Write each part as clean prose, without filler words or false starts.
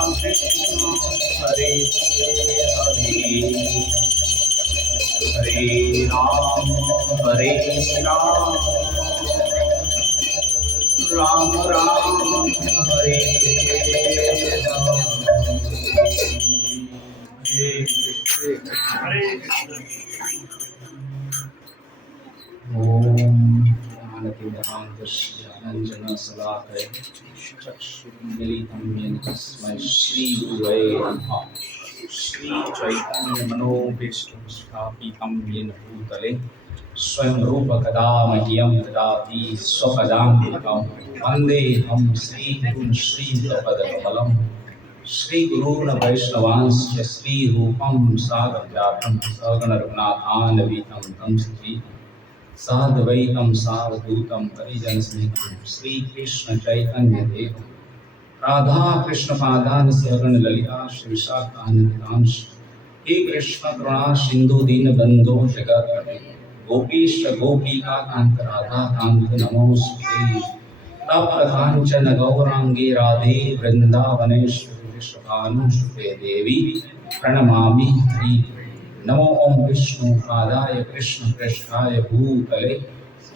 हरे राम राम राम हरे हरे ओम ज्ञानतिमिरान्धस्य चक्षुरुन्मीलितं येन तस्मै श्रीगुरवे नमः। श्रीचैतन्यमनोभीष्टं स्थापितं येन भूतले स्वयं रूप कदा मह्यं ददाति स्वपदान्तिकं वन्देऽहं श्रीगुरुं श्रीयुतपदकमलं श्रीगुरून् वैष्णवांश्च श्रीरूपं साग्रजातं सगण रघुनाथान्वितं तं सजीवं साद्वैतं सावधूतं परिजनसहितं श्रीकृष्ण चैतन्य देवं राधा कृष्ण पादान सहगण ललिता श्री विशाखान्वितांश हे कृष्ण करुणा सिंधु दीन बंधो जगत्पते गोपीश गोपिका कांत राधा कांत नमोस्तुते तप्त कांचन गौरांगी राधे वृंदावनेश्वरी वृषभानुसुते देवी प्रणमामि हरि। नमो ओम विष्णु पादाय कृष्ण पृष्ठाय भूतले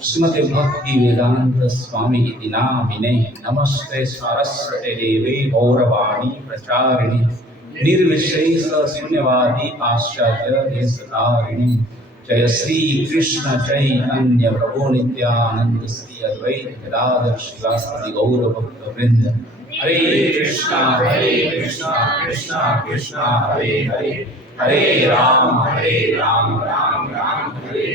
श्रीमते भक्ति वेदांत स्वामी इति नामिने नमस्ते सारस्वते देवे गौरवाणी प्रचारिणी निर्विशेष शून्यवादी पाश्चात्य देशतारिणी जय श्री कृष्ण चैतन्य प्रभु नित्यानंद श्री अद्वैत गदाधर श्रीवासदि गौर भक्त वृंद हरे कृष्णा कृष्णा कृष्णा हरे हरे हरे राम राम राम हरे हरे।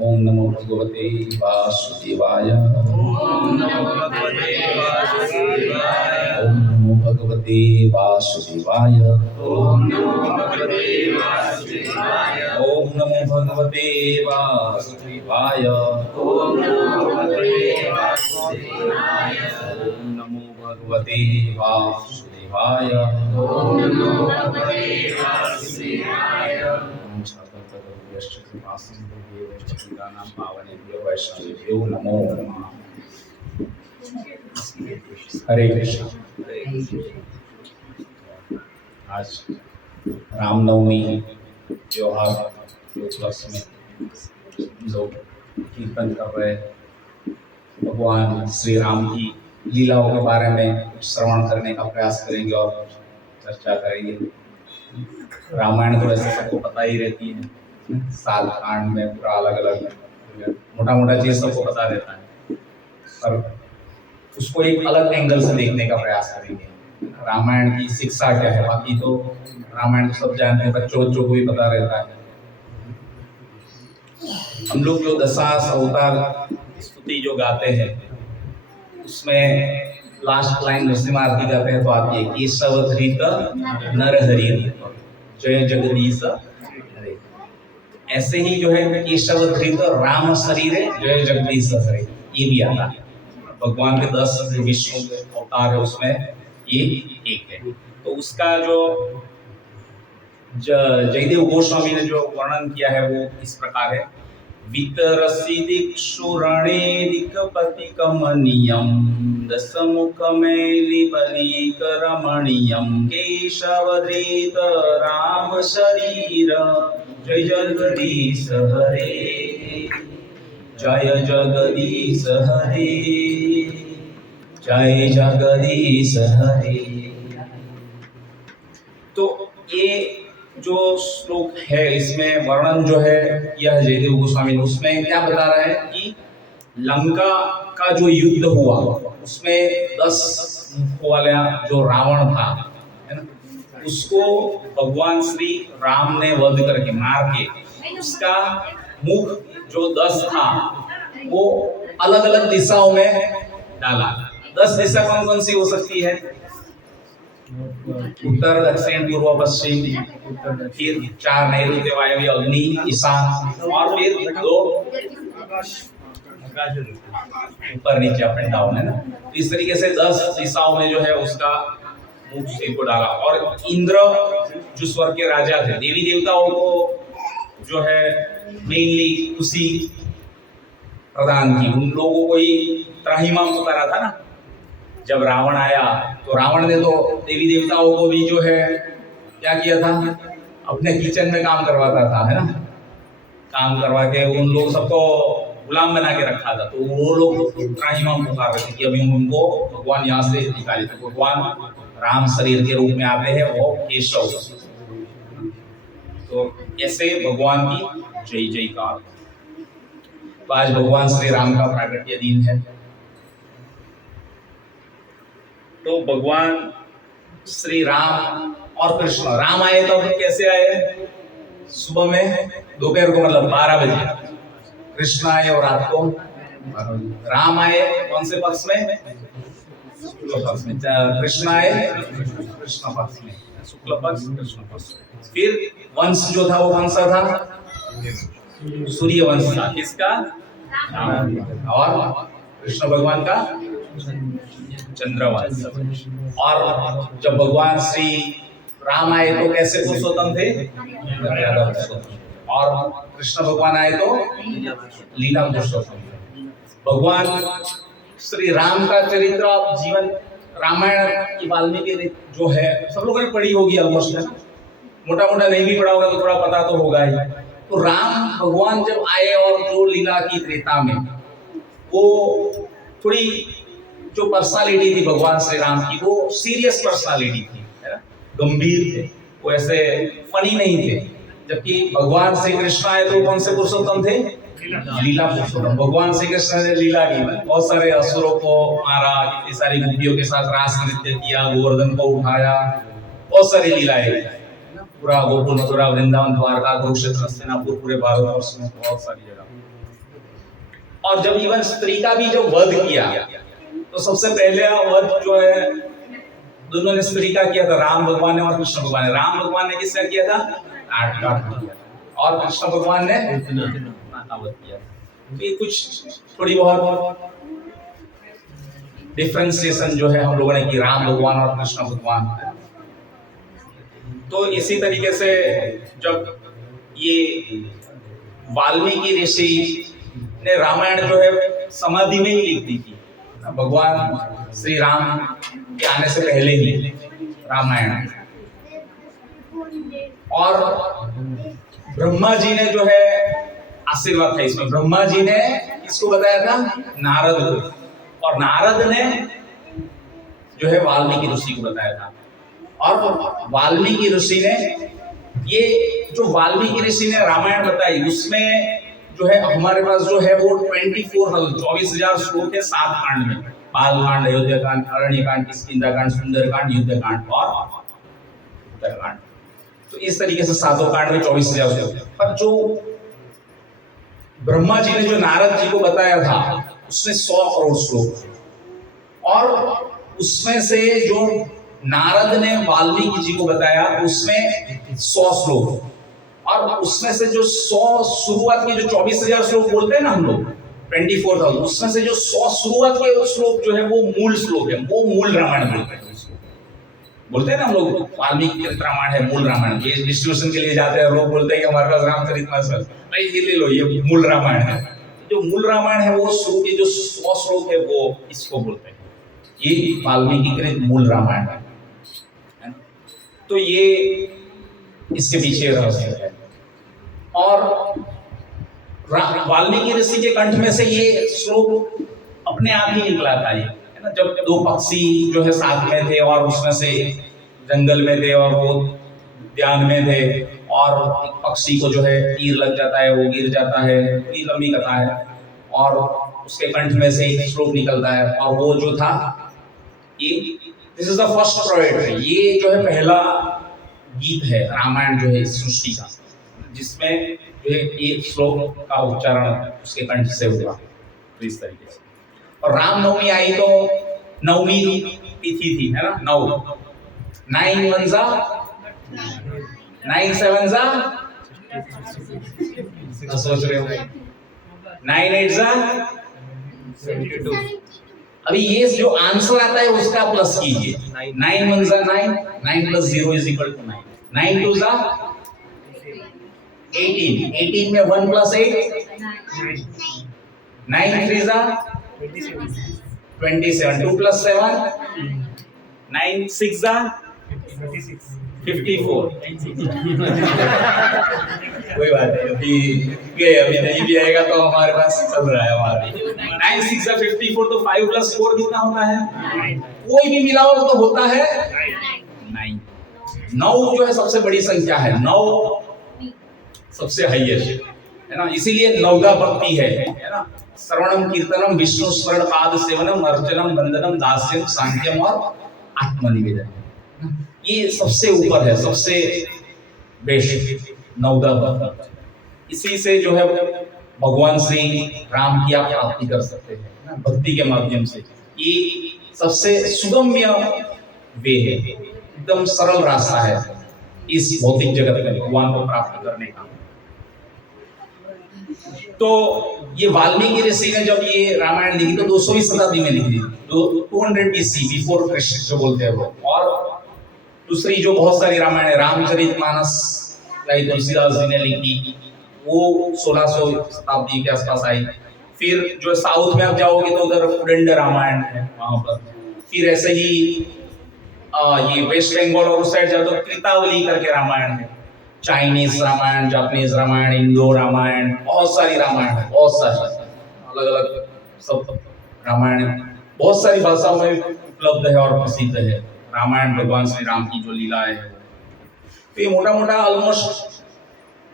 ओम नमो भगवते वासुदेवाय ओम नमो भगवते वासुदेवाय ओम नमो भगवते वासुदेवाय ओम नमो भगवते वासुदेवाय ओम नमो भगवते वासुदेवाय ओम नमो भगवते वासुदेवाय ओम नमो भगवते वासुदेवाय ओम नमो भगवते वासुदेवाय। वैष्णवेभ्यो नमो नमः। हरे कृष्ण। आज रामनवमी त्योहार के उपलक्ष्य में लोग कीर्तन कर रहे भगवान श्री राम की लीलाओं के बारे में श्रवण करने का प्रयास करेंगे और चर्चा करेंगे। रामायण तो वैसे सबको पता ही रहती है, साल कांड में पूरा अलग अलग मोटा मोटा चीज सबको पता रहता है, पर उसको एक अलग एंगल से देखने का प्रयास करेंगे। रामायण की शिक्षा क्या है, बाकी तो रामायण सब जानते हैं, बच्चों को भी पता रहता है। हम लोग जो दशास अवतार स्तुति जो गाते हैं उसमें लास्ट लाइन नरसिम्हा आरती गाते हैं तो आती है केशव धृत नरहरि जय जगदीश। ऐसे ही जो है केशव धृत राम शरीर जय जगदीश हरे, ये भी आता है। भगवान के 10 विष्णु अवतार है उसमें ये एक है। तो उसका जो जयदेव गोस्वामी ने जो वर्णन किया है वो इस प्रकार है। वितरसि दिक्षुरणेदिकपतिकमनीयं दशमुखमेलिबलीकरमणीयं केशवधृत राम शरीर जय जगदीश हरे जय जगदीश हरे जय जगदीश हरे। तो ये जो श्लोक है इसमें वर्णन जो है यह जयदेव गोस्वामी ने उसमें क्या बता रहा है कि लंका का जो युद्ध हुआ उसमें 10 मुखों वाला जो रावण था है ना, उसको भगवान श्री राम ने वध करके मार के उसका मुख जो 10 था वो अलग अलग दिशाओं में डाला। 10 दिशा कौन कौन सी हो सकती है? उत्तर दक्षिण पूर्व पश्चिम, फिर 4 नैऋत्य वायव्य अग्नि ईशान, और फिर 2 ऊपर नीचे अप एंड डाउन है ना। इस तरीके से 10 दिशाओं में जो है उसका मुख से को डाला। और इंद्र जो स्वर्ग के राजा थे, देवी देवताओं को जो है मेनली खुशी प्रदान की, उन लोगों को ही त्राहिमाम पुकारा था ना। जब रावण आया तो रावण ने तो देवी देवताओं को भी जो है क्या किया था, अपने किचन में काम करवाता था, है ना, काम करवा के उन लोग सबको गुलाम बना के रखा था। तो वो लोग त्राहिमाम पुकार रहे थे कि अभी उनको भगवान यहाँ से निकाले। तो भगवान राम शरीर के रूप में आते हैं, वो केशव। तो ऐसे भगवान की जय जयकार। तो आज भगवान श्री राम का प्राकट्य दिन है। तो भगवान श्री राम और कृष्ण, राम आए तो कैसे आए, सुबह में, दोपहर को मतलब 12 बजे। कृष्ण आए और रात को, राम आए कौन से पक्ष में, शुक्ल पक्ष में। कृष्ण आए कृष्ण पक्ष में, शुक्ल पक्ष कृष्ण पक्ष। फिर वंश जो था वो कौन सा था, सूर्य वंश था। किसका, और कृष्ण भगवान का चंद्रवंश। और जब भगवान श्री राम आए तो कैसे पुरुषोत्तम थे, और कृष्ण भगवान आए तो लीला पुरुषोत्तम। भगवान श्री राम का चरित्र जीवन रामायण की वाल्मीकि जो है सब लोगों ने पढ़ी होगी ऑलमोस्ट, है ना, मोटा मोटा नहीं भी पढ़ा होगा तो थोड़ा पता तो होगा ही। तो राम भगवान जब आए और जो लीला की त्रेता में, वो थोड़ी जो पर्सनालिटी थी भगवान श्री राम की, वो सीरियस पर्सनालिटी थी, है ना, गंभीर थे, वो ऐसे फनी नहीं थे। जबकि भगवान श्री कृष्ण आए तो कौन से पुरुषोत्तम थे, लीला पुरुषोत्तम। भगवान श्री कृष्ण ने लीला की, बहुत सारे असुरों को मारा, कितनी सारी गोपियों के साथ रास नृत्य किया, गोवर्धन को उठाया, बहुत सारी लीलाएं, पूरा गोकुल, मथुरा, वृंदावन, द्वारका, कुरुक्षेत्र, हस्तिनापुर, पूरे भारतवर्ष में बहुत सारी जगह। और जब इवन स्त्री का भी जो वध किया, तो सबसे पहले वध जो है दोनों ने स्त्री का किया था, राम भगवान ने और कृष्ण भगवान ने। राम भगवान ने किसका किया था, और कृष्ण भगवान ने वध किया। तो ये कुछ थोड़ी बहुत डिफरेंशिएशन जो है हम लोगों ने की, राम भगवान और कृष्ण भगवान। तो इसी तरीके से जब ये वाल्मीकि ऋषि ने रामायण जो है समाधि में ही लिख दी थी, भगवान श्री राम के आने से पहले ही रामायण। और ब्रह्मा जी ने जो है आशीर्वाद था इसमें, ब्रह्मा जी ने इसको बताया था नारद को, और नारद ने जो है वाल्मीकि ऋषि को बताया था। और वाल्मीकि ऋषि ने, ये जो वाल्मीकि ऋषि ने रामायण बताई, उसमें जो है हमारे पास जो है वो 24,000 श्लोक है 7 कांड में, बाल कांड, अयोध्या कांड, अरण्य कांड, किष्किंधा कांड, सुंदर कांड, युद्ध कांड और उत्तरकांड। तो इस तरीके से 7 कांड में 24,000 श्लोक। पर जो ब्रह्मा जी ने जो नारद जी को बताया था उसमें 100 करोड़ श्लोक, और उसमें से जो नारद ने वाल्मीकि जी को बताया उसमें 100 श्लोक, और उसमें से जो 100 शुरुआत के जो 24,000 श्लोक बोलते हैं ना हम लोग, 24,000, उसमें से जो 100 शुरुआत के श्लोक जो है वो मूल श्लोक है, वो मूल रामायण बोलते हैं ना हम लोग। वाल्मीकि रामायण है मूल रामायण। ये डिस्ट्रीब्यूशन के लिए जाते हैं लोग, बोलते हैं कि हमारे पास रामचरितमानस है, नहीं ये ले लो, ये मूल रामायण है। जो मूल रामायण है वो शुरू के जो 100 श्लोक है वो इसको बोलते हैं, ये वाल्मीकि कृत मूल रामायण है। तो ये इसके पीछे रहस्य है। और वाल्मीकि ऋषि के कंठ में से ये श्लोक अपने आप ही निकला था, ये है ना, जब 2 पक्षी जो है साथ में थे और उसमें से जंगल में थे और वो उद्यान में थे, और एक पक्षी को जो है तीर लग जाता है, वो गिर जाता है, पूरी लंबी कथा है, और उसके कंठ में से एक श्लोक निकलता है, और वो जो था ये this is the first poetry, ये जो है पहला गीत है रामायण जो है इस सृष्टि का, जिसमें जो है एक श्लोक का उच्चारण उसके कंठ से हुआ। तो इस तरीके से। और रामनवमी आई तो नवमी तिथि थी, है ना, 9 1 जा 9 7 जा, सोच रहे हो 9 8 जा 22। अभी ये जो आंसर आता है उसका प्लस कीजिए, 9 1 जा 9, 9 + 0 = 9, 9 2 जा 18, 18 में 1 + 8 9 3 जा 27, 2 + 7 9, 6 54। कोई बात नहीं, अभी नहीं भी आएगा तो हमारे पास चल रहा है हमारा। 9 6 54, तो 5 + 4 कितना होता है? कोई भी मिलाओ तो होता है 9। 9 जो है सबसे बड़ी संख्या है, 9 सबसे हाईएस्ट है ना, इसीलिए नौगा भक्ति है ना। श्रवणम कीर्तनम विष्णु स्मरण पाद सेवनम अर्चनम वंदनम दास्यम सांख्यम और आत्मनिवेदन, ये सबसे ऊपर है, सबसे बेस्ट नौगा भक्ति। इसी से जो है भगवान श्री राम की आप प्राप्ति कर सकते हैं ना, भक्ति के माध्यम से। ये सबसे सुगम्य वे है, एकदम सरल रास्ता है इस भौतिक जगत में भगवान को प्राप्त करने का। तो ये वाल्मीकि ऋषि ने जब ये रामायण लिखी तो 200वीं शताब्दी में लिखी, 200 BC बिफोर कृष्ण जो बोलते हैं वो। और दूसरी जो बहुत सारी रामायण है, रामचरितमानस तुलसीदास जी ने लिखी, वो 1600 शताब्दी के आसपास आई। फिर जो साउथ में आप जाओगे तो उधर उदंड रामायण है वहां पर। फिर ऐसे ही ये वेस्ट बंगाल और उस साइड जाओ तो कृतावली करके रामायण है, Chinese Ramayana, Japanese Ramayana, Indo Ramayana, बहुत सारी रामायण है, बहुत सारी अलग अलग सब रामायण बहुत सारी भाषाओं में उपलब्ध है और प्रसिद्ध है रामायण, भगवान श्री राम की जो लीला है। तो ये मोटा मोटा ऑलमोस्ट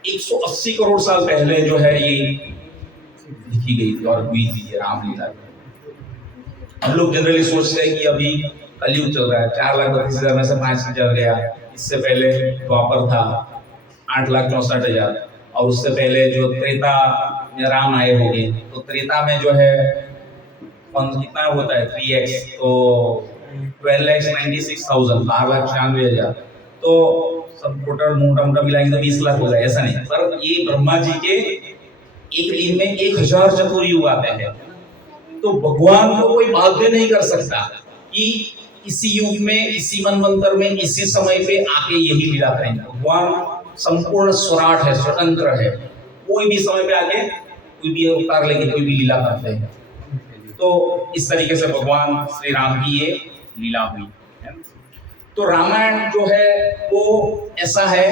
180 करोड़ साल पहले जो है ये लिखी गई थी और हुई थी ये रामलीला। हम लोग जनरली सोचते हैं कि अभी कलयुग चल रहा है, 4,32,000 में से 5,000 गया, इससे पहले द्वापर था 8,64,000, और उससे पहले जो त्रेता में राम आए होंगे, तो त्रेता में जो है कितना होता है 3x, तो 12,96,000, 12,96,000, तो सब टोटल मोटा मोटा मिलाएंगे तो 20 लाख हो गए, ऐसा नहीं। पर ये ब्रह्मा जी के एक दिन में 1000 चतुर्युग आते हैं, तो भगवान को कोई बाध्य नहीं कर सकता कि इसी युग में, इसी मनवंतर में, इसी समय पे आके यही लीला करेंगे। भगवान संपूर्ण स्वराट है, स्वतंत्र है, कोई भी समय पे आके कोई भी अवतार लेके कोई भी लीला करते हैं। तो इस तरीके से भगवान श्री राम की ये लीला हुई है। तो रामायण जो है वो ऐसा है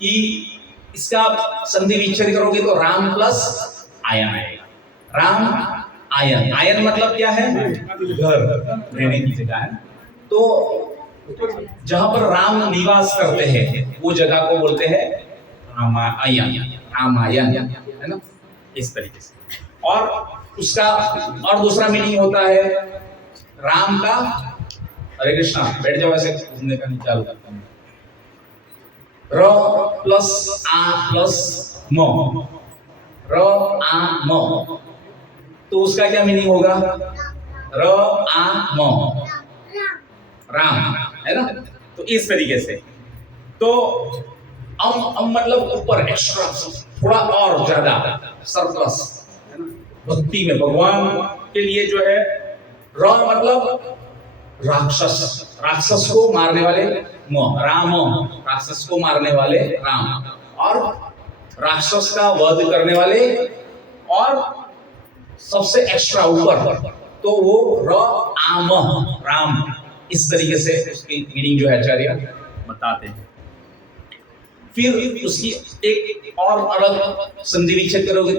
कि इसका आप संधि विच्छेद करोगे तो राम प्लस आयन आएगा। राम आयन, आयन मतलब क्या है? घर, रहने की जगह है। तो जहां पर राम निवास करते हैं वो जगह को बोलते हैं रामायण, रामायण है ना, इस तरीके से। और उसका और दूसरा मीनिंग होता है राम का, हरे कृष्णा, बैठ जाओ, ऐसे घूमने का नहीं चालू करता हूं। र प्लस आ प्लस म, र आ म, तो उसका क्या मीनिंग होगा? र आ म, राम है ना। तो इस तरीके से तो अम मतलब ऊपर, एक्स्ट्रा, थोड़ा और ज्यादा, सरप्लस है ना। भक्ति में भगवान के लिए जो है र मतलब राक्षस, राक्षस को मारने वाले म, राम, राक्षस को मारने वाले राम, और राक्षस का वध करने वाले, और सबसे एक्स्ट्रा ऊपर तो वो र आम, राम। इस तरीके से उसकी मीनिंग जो है आचार्य बताते हैं। फिर उसकी एक और अलग संधि विच्छेद करोगे तो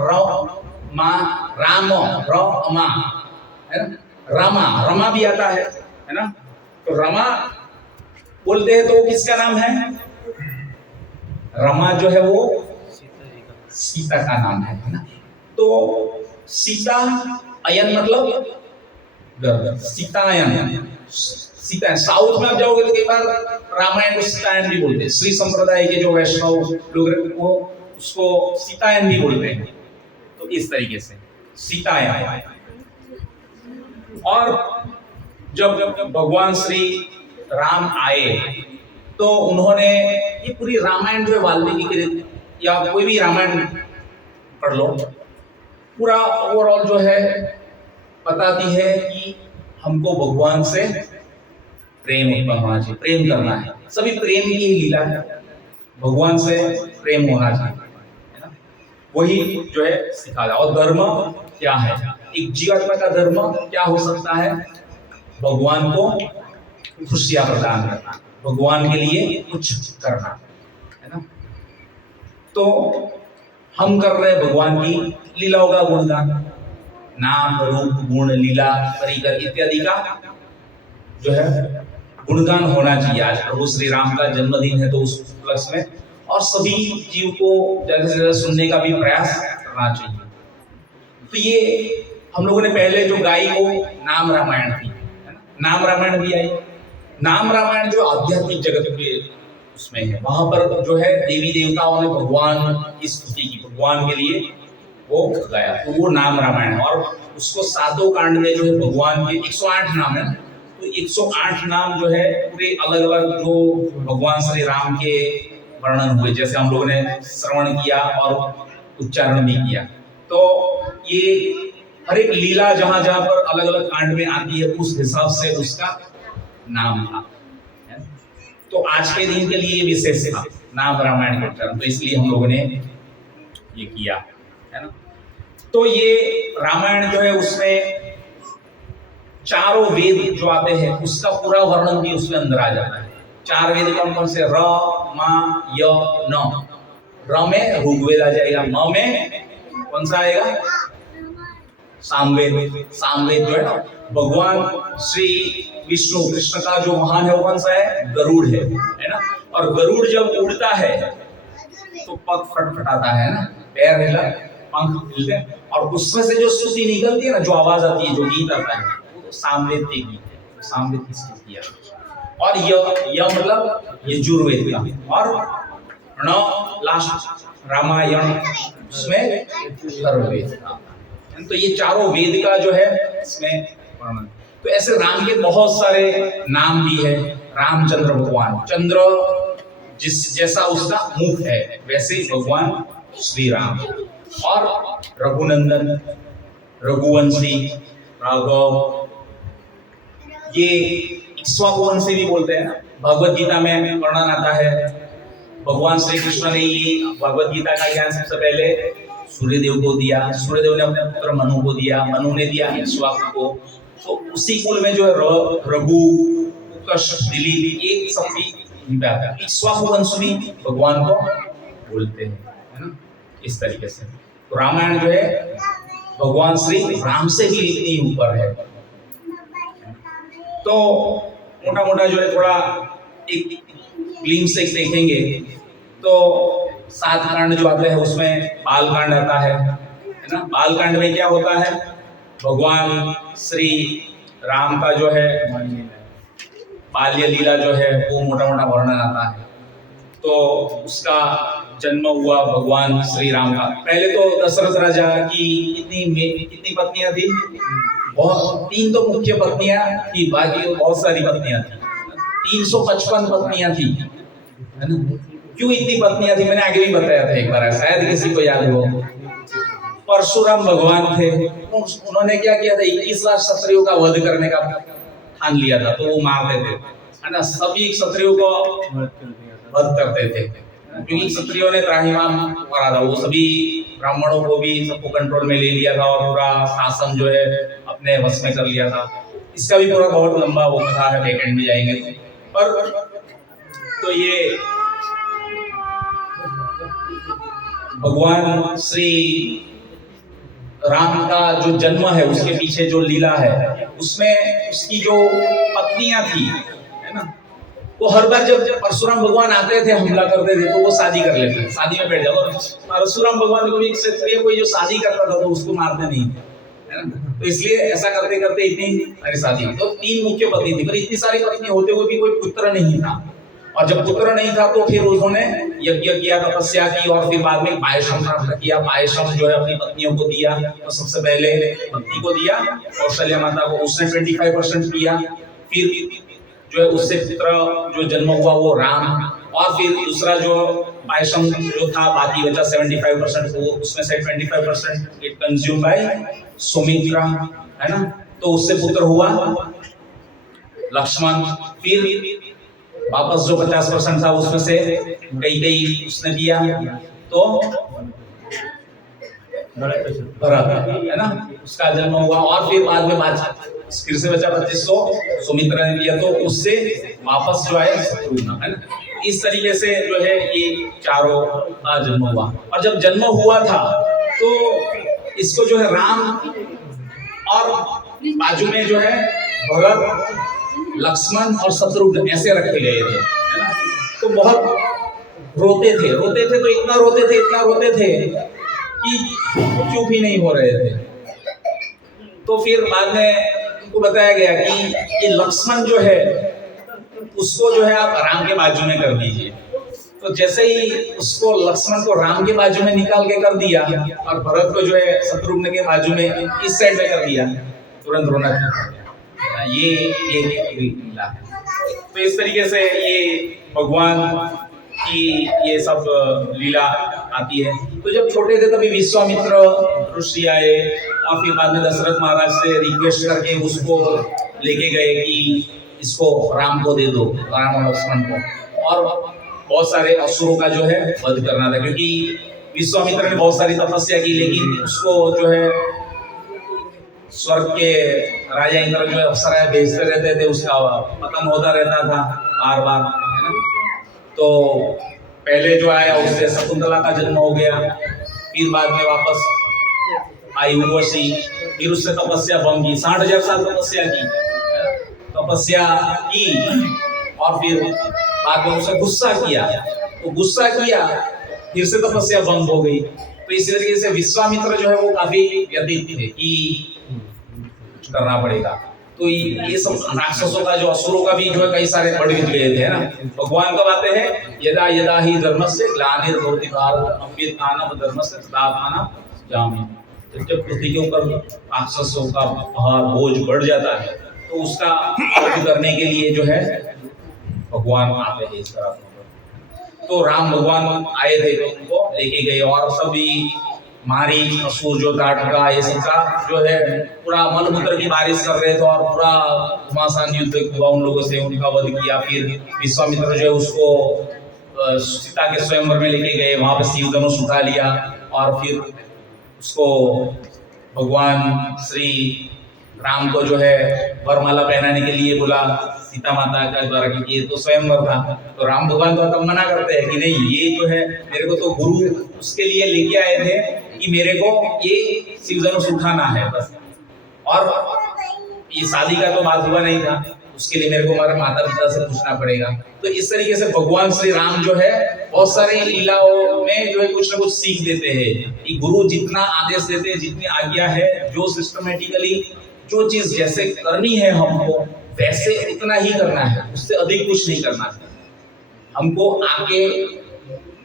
रमा, राम, रमा है ना, रमा, रमा भी आता है ना। तो रमा बोलते हैं तो किसका नाम है? रमा जो है वो सीता का नाम है ना। तो सीता अयन मतलब घर, सीतायन, सीता। साउथ में आप जाओगे तो कई बार रामायण को सीतायन भी बोलते हैं। श्री संप्रदाय के जो वैष्णव लोग वो उसको सीतायन भी बोलते हैं। तो इस तरीके से सीतायन। और जब भगवान श्री राम आए तो उन्होंने ये पूरी रामायण जो है वाल्मीकि के, या कोई भी रामायण पढ़ लो, पूरा ओवरऑल जो है बताती है कि हमको भगवान से प्रेम उत्पन्न होना चाहिए, प्रेम करना है। सभी प्रेम की ही लीला है, भगवान से प्रेम होना चाहिए है ना, वही जो है सिखाया। और धर्म क्या है? एक जीवात्मा का धर्म क्या हो सकता है? भगवान को खुशियां प्रदान करना, भगवान के लिए कुछ करना, है ना। तो हम कर रहे हैं भगवान की लीलाओं का गुणगान, नाम रूप गुण लीला परिकर इत्यादि का जो है गुणगान होना चाहिए। आज प्रभु श्री राम का जन्मदिन है, तो उस उपलक्ष्य में और सभी जीव को ज्यादा से ज्यादा सुनने का भी प्रयास करना चाहिए। तो ये हम लोगों ने पहले जो गाई को नाम रामायण थी, नाम रामायण भी आई। नाम रामायण जो आध्यात्मिक जगत के उसमें है, वहां पर जो है देवी देवताओं ने भगवान की स्तुति की, भगवान के लिए वो गाया, तो वो नाम रामायण है। और उसको 7 कांड में जो है भगवान के 108 नाम है, तो 108 नाम जो है पूरे अलग अलग जो भगवान श्री राम के वर्णन हुए, जैसे हम लोगों ने श्रवण किया और उच्चारण भी किया। तो ये हर एक लीला जहां जहां पर अलग अलग कांड में आती है, उस हिसाब से उसका नाम था। तो आज के दिन के लिए विशेष था नाम रामायण का उच्चारण, तो इसलिए हम लोगों ने ये किया, है ना। तो ये रामायण जो है उसमें चारों वेद जो आते हैं उसका पूरा वर्णन भी उसमें अंदर आ जाता है। 4 वेद कौन कौन से? र, मा, य, न। र में ऋग्वेद आ जाएगा, म में कौन सा आएगा? सामवेद। सामवेद जो है ना, भगवान श्री विष्णु कृष्ण का जो वाहन है वो कौन सा है? गरुड़ है ना। और गरुड़ जब उड़ता है तो पग फटफटाता है ना, पैर हिला, पंख हिलते, और उसमें से जो स्तुति निकलती है ना, जो आवाज आती है, जो गीत आता है, वो तो सामवेद के गीत है, सामवेद की स्तुति है। और य मतलब यजुर्वेद का, और न लास्ट रामायण, उसमें अथर्ववेद का। तो ये चारों वेद का जो है इसमें वर्णन। तो ऐसे राम के बहुत सारे नाम भी है। रामचंद्र भगवान, चंद्र जिस जैसा उसका मुख है वैसे भगवान श्री राम। और रघुनंदन, रघुवंशी, राघव, ये इक्ष्वाकुवंशी भी बोलते हैं ना। भगवत गीता में वर्णन आता है, भगवान श्री कृष्ण ने ये भगवत गीता का ज्ञान सबसे पहले सूर्यदेव को दिया, सूर्यदेव ने अपने पुत्र मनु को दिया, मनु ने दिया इक्ष्वाकु को। तो उसी कुल में जो है रघु, कुश, दिलीप, ये सब भी इक्ष्वाकु वंश भी भगवान को बोलते हैं, है ना, इस तरीके से। तो रामायण जो है भगवान श्री राम से भी इतनी ऊपर है। तो मोटा मोटा जो है थोड़ा एक ग्लिम्स से देखेंगे तो 7 कांड जो आते हैं उसमें बाल कांड आता है ना। बाल कांड में क्या होता है? भगवान श्री राम का जो है बाल्य लीला जो है वो मोटा मोटा वर्णन आता है। तो उसका जन्म हुआ भगवान श्री राम का। पहले तो दशरथ राजा की कितनी पत्नियां थी? बहुत, 3 तो मुख्य पत्नियां थी, बाकी बहुत सारी पत्नियां थी। 355 पत्नियां थी, है ना। क्यों इतनी पत्नियां थी? मैंने आगे भी बताया था एक बार, शायद किसी को याद हो। परशुराम भगवान थे, उन्होंने क्या किया था? 21 लाख क्षत्रियों का वध करने का ठान लिया था, तो वो मारते थे, है ना। सभी क्षत्रियों को वध करते थे, क्योंकि क्षत्रियों ने त्राहिमाम करा था। वो सभी ब्राह्मणों को भी सबको कंट्रोल में ले लिया था और पूरा शासन जो है अपने वश में कर लिया था। इसका भी पूरा बहुत लंबा वो कथा है, वेकेंड में जाएंगे पर। तो ये भगवान श्री राम का जो जन्म है उसके पीछे जो लीला है, उसमें उसकी जो पत्नियां थी, है ना, वो हर बार जब परशुराम भगवान आते थे, हमला करते थे, तो वो शादी कर लेते थे, शादी में बैठ जाते। परशुराम भगवान को भी क्षत्रिय कोई जो शादी करता था तो उसको मारते नहीं, है ना। तो इसलिए ऐसा करते करते इतनी सारी शादी। तो 3 मुख्य पत्नी थी, पर इतनी सारी पत्नी होते हुए भी कोई पुत्र नहीं था। और जब पुत्र नहीं था तो फिर उन्होंने यज्ञ किया, तपस्या की, और फिर बाद में पायसम प्राप्त किया। पायसम जो है अपनी पत्नियों को दिया, तो सबसे पहले पत्नी को दिया कौशल्या माता को, उसने 25% किया। फिर जो है उससे पुत्र जो जन्म हुआ वो राम, और फिर दूसरा जो पायसम जो था बाकी बचा 75%, वो उसमें से 25% इट कंज्यूम बाय सुमित्रा, है ना। तो उससे पुत्र हुआ लक्ष्मण। फिर वापस जो 50% था उसमें से कई उसने दिया, तो भरत है ना, उसका जन्म हुआ और फिर बाद में फिर से बचा 2500 सुमित्रा ने दिया, तो उससे वापस जो है शत्रुघ्न है ना। इस तरीके से जो है ये चारों का जन्म हुआ। और जब जन्म हुआ था तो इसको जो है राम और बाजू में जो है भरत, लक्ष्मण और शत्रुघ्न ऐसे रखे गए थे है ना। तो बहुत रोते थे तो इतना रोते थे कि चुप ही नहीं हो रहे थे। तो फिर बाद में उनको बताया गया कि ये लक्ष्मण जो है उसको जो है आप राम के बाजू में कर दीजिए। तो जैसे ही उसको लक्ष्मण को राम के बाजू में निकाल के कर दिया और भरत को जो है शत्रुघ्न के बाजू में इस साइड में कर दिया, तुरंत रोना शुरू हो गया। ये लीला है। तो इस तरीके से ये भगवान की ये सब लीला आती है। तो जब छोटे थे तभी विश्वामित्र ऋषि आए और फिर बाद में दशरथ महाराज से रिक्वेस्ट करके उसको लेके गए कि इसको राम को दे दो, राम और लक्ष्मण को। और बहुत सारे असुरों का जो है वध करना था, क्योंकि विश्वामित्र ने बहुत सारी तपस्या की, लेकिन उसको जो है स्वर्ग के राजा इंद्र जो है अप्सराएं भेजते रहते थे, उसका पतन होता रहता था बार बार है ना। तो पहले जो आया उससे शकुंतला का जन्म हो गया, फिर बाद में वापस आई उर्वशी, फिर उससे तपस्या भंग की, 60,000 साल तपस्या की और फिर बाद में उसे गुस्सा किया, फिर से तपस्या भंग हो गई। तो इस तरीके से विश्वामित्र जो है वो काफी व्यतीत थे कि कुछ करना पड़ेगा। तो ये सब राक्षसों का जो असुरों का भी जो है कई सारे बढ़ गए थे ना। भगवान कब आते हैं? यदा यदा ही धर्मस्य ग्लानिर्भवति भारत अभ्युत्थानं धर्मस्य तदात्मानं जामि। जब पृथ्वी के ऊपर राक्षसों का भार बोझ बढ़ जाता है तो उसका वध करने के लिए जो है भगवान आते हैं इस तरह। तो राम भगवान आए थे तो उनको लेके गए और सभी मारी असुर जो ताटका ये सब का जो है पूरा मलमूत्र की बारिश कर रहे थे और पूरा घमासान युद्ध हुआ उन लोगों से, उनका वध किया। फिर विश्वामित्र जो है उसको सीता के स्वयंवर में लेके गए, वहां पे शिव धनुष उठा लिया और फिर उसको भगवान श्री राम को जो है वरमाला पहनाने के लिए बोला सीता माता का द्वारा, क्योंकि ये तो स्वयंवर था। तो राम भगवान तो तब मना करते हैं कि नहीं, ये जो है मेरे को तो गुरु उसके लिए लेके आए थे कि मेरे को ये शिव धनुष उठाना है बस, और ये शादी का तो बात हुआ नहीं था, उसके लिए मेरे को हमारे माता पिता से पूछना पड़ेगा। तो इस तरीके से भगवान श्री राम जो है बहुत सारी लीलाओं में जो है कुछ ना कुछ सीख देते हैं कि गुरु जितना आदेश देते हैं, जितनी आज्ञा है, जो सिस्टमेटिकली जो चीज जैसे करनी है हमको वैसे उतना ही करना है, उससे अधिक कुछ नहीं करना है। हमको आके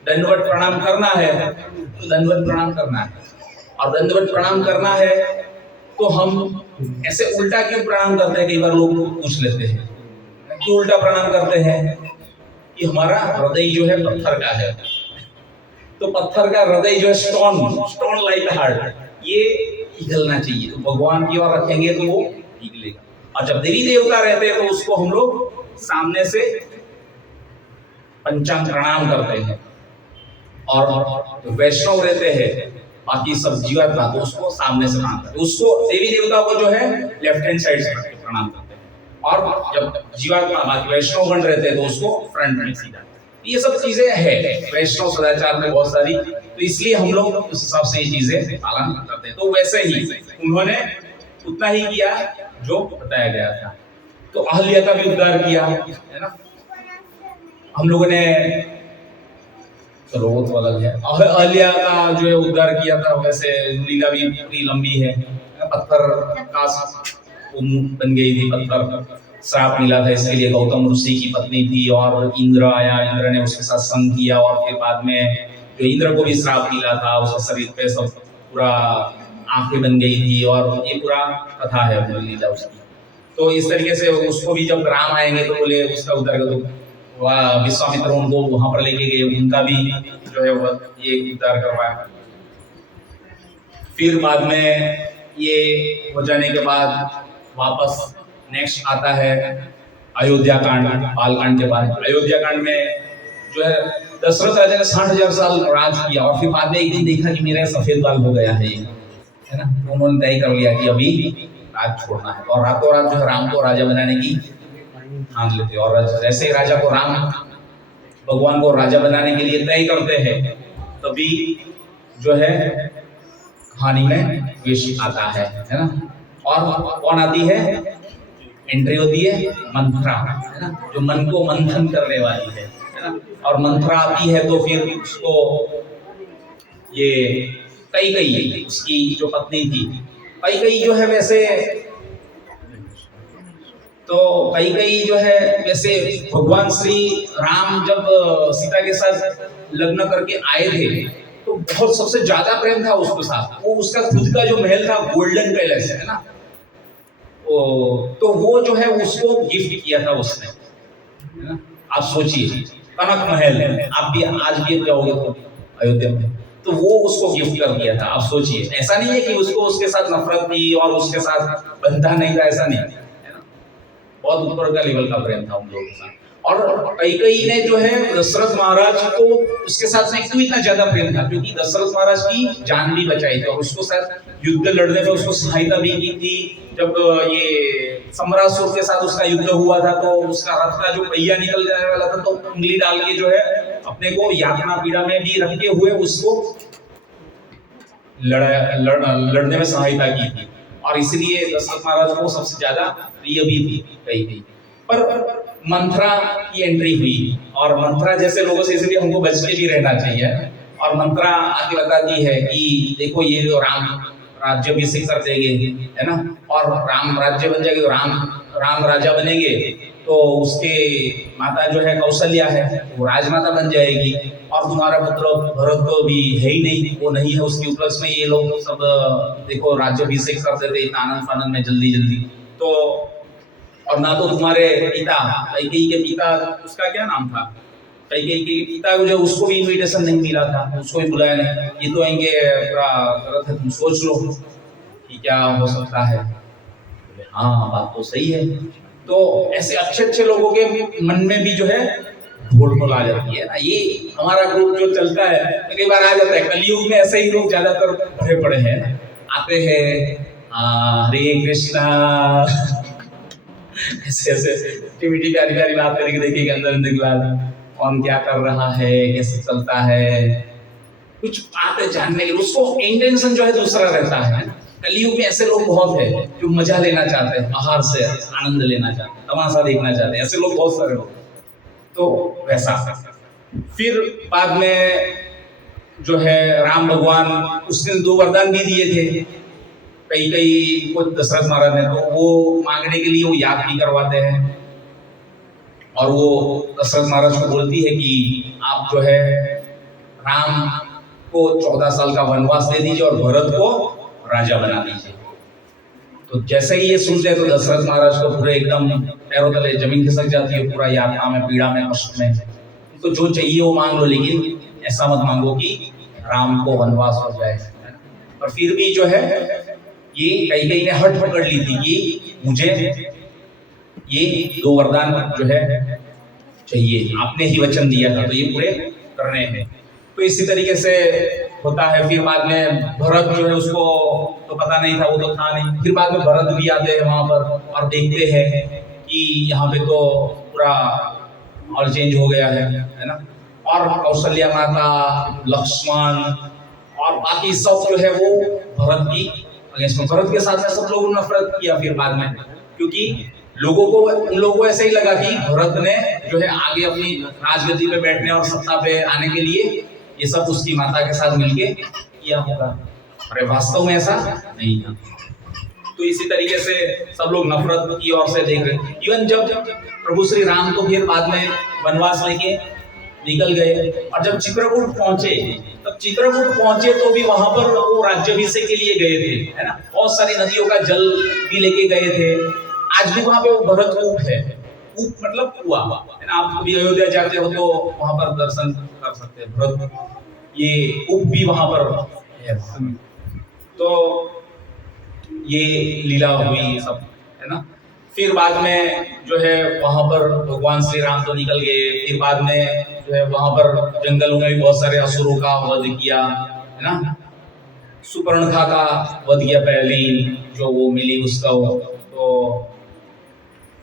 दंडवत प्रणाम करना है तो दंडवत प्रणाम करना है, और दंडवत प्रणाम करना है तो हम ऐसे उल्टा क्यों प्रणाम करते हैं? कई बार लोग पूछ लेते हैं क्यों उल्टा प्रणाम करते हैं? कि हमारा हृदय जो है पत्थर का है, तो पत्थर का हृदय जो है स्टोन लाइक हार्ट, ये पिघलना चाहिए। तो भगवान की ओर रखेंगे तो वो पिघलेगा। और जब देवी देवता रहते हैं तो उसको हम लोग सामने से पंचांग प्रणाम करते हैं, और वैष्णव रहते हैं बाकी सब जीवात्मा तो उसको सामने से प्रणाम करते हैं। उसको देवी देवता को जो है लेफ्ट हैंड साइड से प्रणाम करते हैं, और जब जीवात्मा बाकी वैष्णव गण रहते हैं तो उसको फ्रंट में सीधा। ये सब चीजें है वैष्णव सदाचार में बहुत सारी, तो इसलिए हम लोग उस हिसाब से ये चीजें पालन करते हैं। तो वैसे ही उन्होंने उतना ही किया जो बताया गया था। तो अहल्या का भी उद्धार किया है ना हम लोगों ने, चलो वो तो अलग है। अहल्या का जो है उद्धार किया था, वैसे लीला भी पूरी लंबी है। पत्थर का बन गई थी, पत्थर श्राप मिला था इसके लिए, गौतम ऋषि की पत्नी थी और इंद्र आया, इंद्र ने उसके साथ संग किया और फिर बाद में जो इंद्र को भी श्राप मिला था, उसके शरीर पे सब पूरा आंखें बन गई थी, और ये पूरा कथा है लीला उसकी। तो इस तरीके से उसको भी जब राम आएंगे तो बोले उसका उद्धार कर दो, विश्वामित्र उनको वहां पर लेके गए, उनका भी जो है ये उद्धार करवाया। फिर बाद में ये हो जाने के बाद वापस नेक्स्ट आता है अयोध्या कांड, बाल कांड के बाद। अयोध्या कांड में जो है दशरथ राजा ने 60,000 साल राज किया और फिर बाद में एक दिन देखा कि मेरा सफेद बाल हो गया है ना, उन्होंने तय कर लिया कि अभी राज छोड़ना है और रातों रात जो है राम को राजा बनाने की ठान लेते। और जैसे राजा को राम भगवान को राजा बनाने के लिए तय करते हैं तभी जो है कहानी में ट्विस्ट आता है ना। और कौन आती है, एंट्री होती है मंथरा, है ना, जो मन को मंथन करने वाली है ना। और मंथरा आती है तो फिर उसको ये कैकेयी उसकी जो पत्नी थी, कैकेयी जो है वैसे तो कैकेयी जो है वैसे भगवान श्री राम जब सीता के साथ लग्न करके आए थे तो बहुत सबसे ज्यादा प्रेम था उसके साथ। वो उसका खुद का जो महल था गोल्डन पैलेस है ना, तो वो जो है उसको गिफ्ट किया था उसने, है ना। आप सोचिए कनक महल, आप भी आज भी जाओगे तो अयोध्या में तो वो उसको गिफ्ट कर दिया था। आप सोचिए, ऐसा नहीं है कि उसको उसके साथ नफरत थी और उसके साथ बंधा नहीं था, ऐसा नहीं है ना। बहुत ऊपर का लेवल का प्रेम था उन लोगों के साथ। और कैकेयी ने जो है दशरथ महाराज को उसके साथ में क्यों इतना ज्यादा प्रेम था, क्योंकि दशरथ महाराज की जान भी बचाई थी और उसको साथ युद्ध लड़ने में उसको सहायता भी की थी। जब ये सम्रासुर के साथ उसका युद्ध हुआ था तो उसका रथ का जो पहिया निकल जाने वाला था तो उंगली डाल के जो है अपने को यातना पीड़ा में भी रखे हुए उसको लड़ने में सहायता की थी। और इसलिए दशरथ महाराज को सबसे ज्यादा प्रिय भी थी कैकेयी। पर मंथरा की एंट्री हुई और मंथरा जैसे लोगों से इसलिए हमको बच के भी रहना चाहिए। और मंथरा आके बताती है कि देखो ये जो राम राज्याभिषेक कर देंगे, है ना, और राम राज्य बन जाएगा, राम राजा बनेंगे तो उसके माता जो है कौशल्या है वो राजमाता बन जाएगी और तुम्हारा पुत्र भरत तो भी है ही नहीं, वो नहीं है। उसके उपलक्ष्य में ये लोग सब देखो राज्याभिषेक कर देते आनंद फानंद में जल्दी जल्दी। तो और ना तो तुम्हारे पिता कैकेयी के पिता, उसका क्या नाम था, कैकेयी के पिता को जो उसको भी इनविटेशन नहीं मिला था, उसको भी बुलाया नहीं। ये तो आएंगे पूरा गलत है, तुम सोच लो कि क्या हो सकता है। हाँ बात तो सही है। तो ऐसे अच्छे अच्छे लोगों के मन में भी जो है ढोल आ जाती है ना। ये हमारा ग्रुप जो चलता है कई बार आ जाता है, कलयुग में ऐसे ही लोग ज्यादातर भरे पड़े हैं, आते हैं हरे कृष्णा ऐसे एक्टिविटी प्यारी प्यारी बात करके देखिए अंदर अंदर की बात, कौन क्या कर रहा है, कैसे चलता है, कुछ बातें जानने के उसको इंटेंशन जो है दूसरा रहता है। कलयुग में ऐसे लोग बहुत है जो मजा लेना चाहते हैं, बाहर से आनंद लेना चाहते हैं, तमाशा देखना चाहते हैं, ऐसे लोग बहुत सारे लोग। तो वैसा फिर बाद में जो है राम भगवान उसने 2 वरदान भी दिए थे कैकेयी को दशरथ महाराज ने, तो वो मांगने के लिए वो याद भी करवाते हैं। और वो दशरथ महाराज को बोलती है कि आप जो है राम को 14 साल का वनवास दे दीजिए और भरत को राजा बना दीजिए। तो जैसे ही ये सुनते हैं तो दशरथ महाराज को पूरे एकदम पैरों तले जमीन खिसक जाती है, पूरा यातना में, पीड़ा में, कष्ट में। तो जो चाहिए वो मांग लो, लेकिन ऐसा मत मांगो कि राम को वनवास हो जाए। और फिर भी जो है ये कैकेयी ने हट पकड़ ली थी कि मुझे ये 2 वरदान जो है चाहिए, आपने ही वचन दिया था तो ये पूरे करने हैं। तो इसी तरीके से होता है। फिर बाद में भरत जो है उसको तो पता नहीं था, वो तो था नहीं। फिर बाद में भरत भी आते हैं वहां पर और देखते हैं कि यहाँ पे तो पूरा और चेंज हो गया है ना। और कौशल्या माता, लक्ष्मण और बाकी सब जो है वो भरत की अगेंस्ट में, भरत के साथ में सब लोगों ने नफरत किया फिर बाद में, क्योंकि उन लोगों को ऐसे ही लगा कि भरत ने जो है आगे अपनी राजगद्दी पे बैठने और सत्ता पे आने के लिए ये सब उसकी माता के साथ मिलके किया होगा। अरे वास्तव में ऐसा नहीं था। तो इसी तरीके से सब लोग नफरत की ओर से देख रहे। इवन जब प्रभु श्री राम तो फिर बाद में वनवास लेके निकल गए और जब चित्रकूट पहुंचे तो भी वहां पर वो राज्याभिषेक के लिए गए थे, है ना। बहुत सारी नदियों का जल भी लेके गए थे। आज भी वहां पे वो भरत कूप है, कूप मतलब कुआ, है ना। आप कभी अयोध्या जाते हो तो वहां पर दर्शन कर सकते हैं, भरत ये कूप भी वहां पर है। तो ये लीला हुई सब, है ना। फिर बाद में जो है वहां पर भगवान श्री राम तो निकल गए। फिर बाद में जो है वहां पर जंगलों में भी बहुत सारे असुरों का वध किया, है ना। सुपर्णखा का वध किया, पहली जो वो मिली उसका वो, तो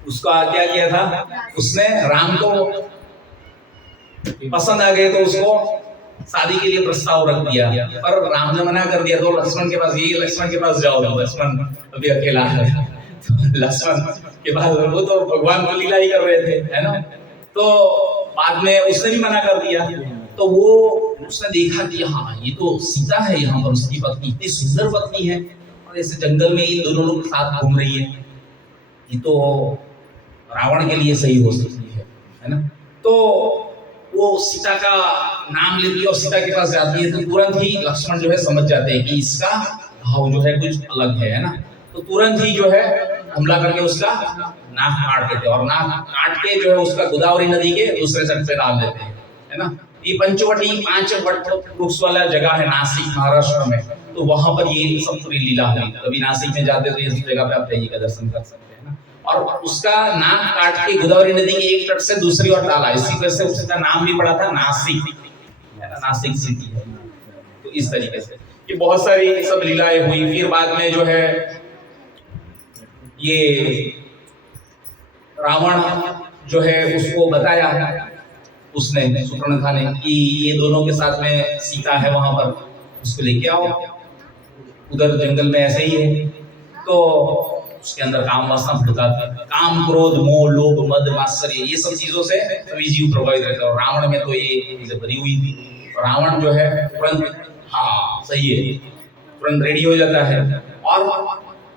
उसका क्या किया था, उसने राम को पसंद आ गए तो उसको शादी के लिए प्रस्ताव रख दिया, पर राम ने मना कर दिया। तो लक्ष्मण के पास, ये लक्ष्मण के पास जाओ, लक्ष्मण अभी अकेला है। तो लक्ष्मण के पास, वो तो भगवान को लीला ही कर रहे थे, है ना। तो बाद में उसने भी मना कर दिया। तो वो उसने देखा कि हाँ ये तो सीता है, यहाँ पर उसकी पत्नी, इतनी सुंदर पत्नी है, और ऐसे जंगल में इन दोनों लोग साथ घूम रही है, ये तो रावण के लिए सही हो सकती है ना। तो वो सीता का नाम लेती है और सीता के पास जाती है, तो तुरंत ही लक्ष्मण जो है समझ जाते हैं कि इसका भाव जो है कुछ अलग है ना। तो तुरंत ही जो है हमला करके उसका नाक काट देते हैं, और नाक काट के जो है उसका गोदावरी नदी के दूसरे तट पे डाल देते हैं, है ना। ये पंचवटी, 5 वट वृक्ष वाला जगह है नासिक महाराष्ट्र में, तो वहां पर ये सब पूरी लीला हुई। कभी नासिक में जाते तो इस जगह पे आप जाइएगा, दर्शन कर सकते हैं ना। और उसका नाक काट के गोदावरी नदी के एक तट से दूसरी ओर डाला, इसी वजह से उसका नाम भी पड़ा था नासिक, नासिक सिटी है। तो इस तरीके से ये बहुत सारी सब लीलाएं हुई। फिर बाद में जो है ये रावण जो है उसको बताया, उसने सुपर्णखा ने, कि ये दोनों के साथ में सीता है वहां पर, उसको लेके आओ, उधर जंगल में ऐसे ही है। तो उसके अंदर काम वासना भड़का था, काम क्रोध मोह लोभ मद मात्सर्य, ये सब चीजों से सभी जीव प्रभावित रहते हैं। और रावण में तो ये चीजें भरी हुई थी। रावण जो है तुरंत, हाँ सही है, तुरंत रेडी हो जाता है, और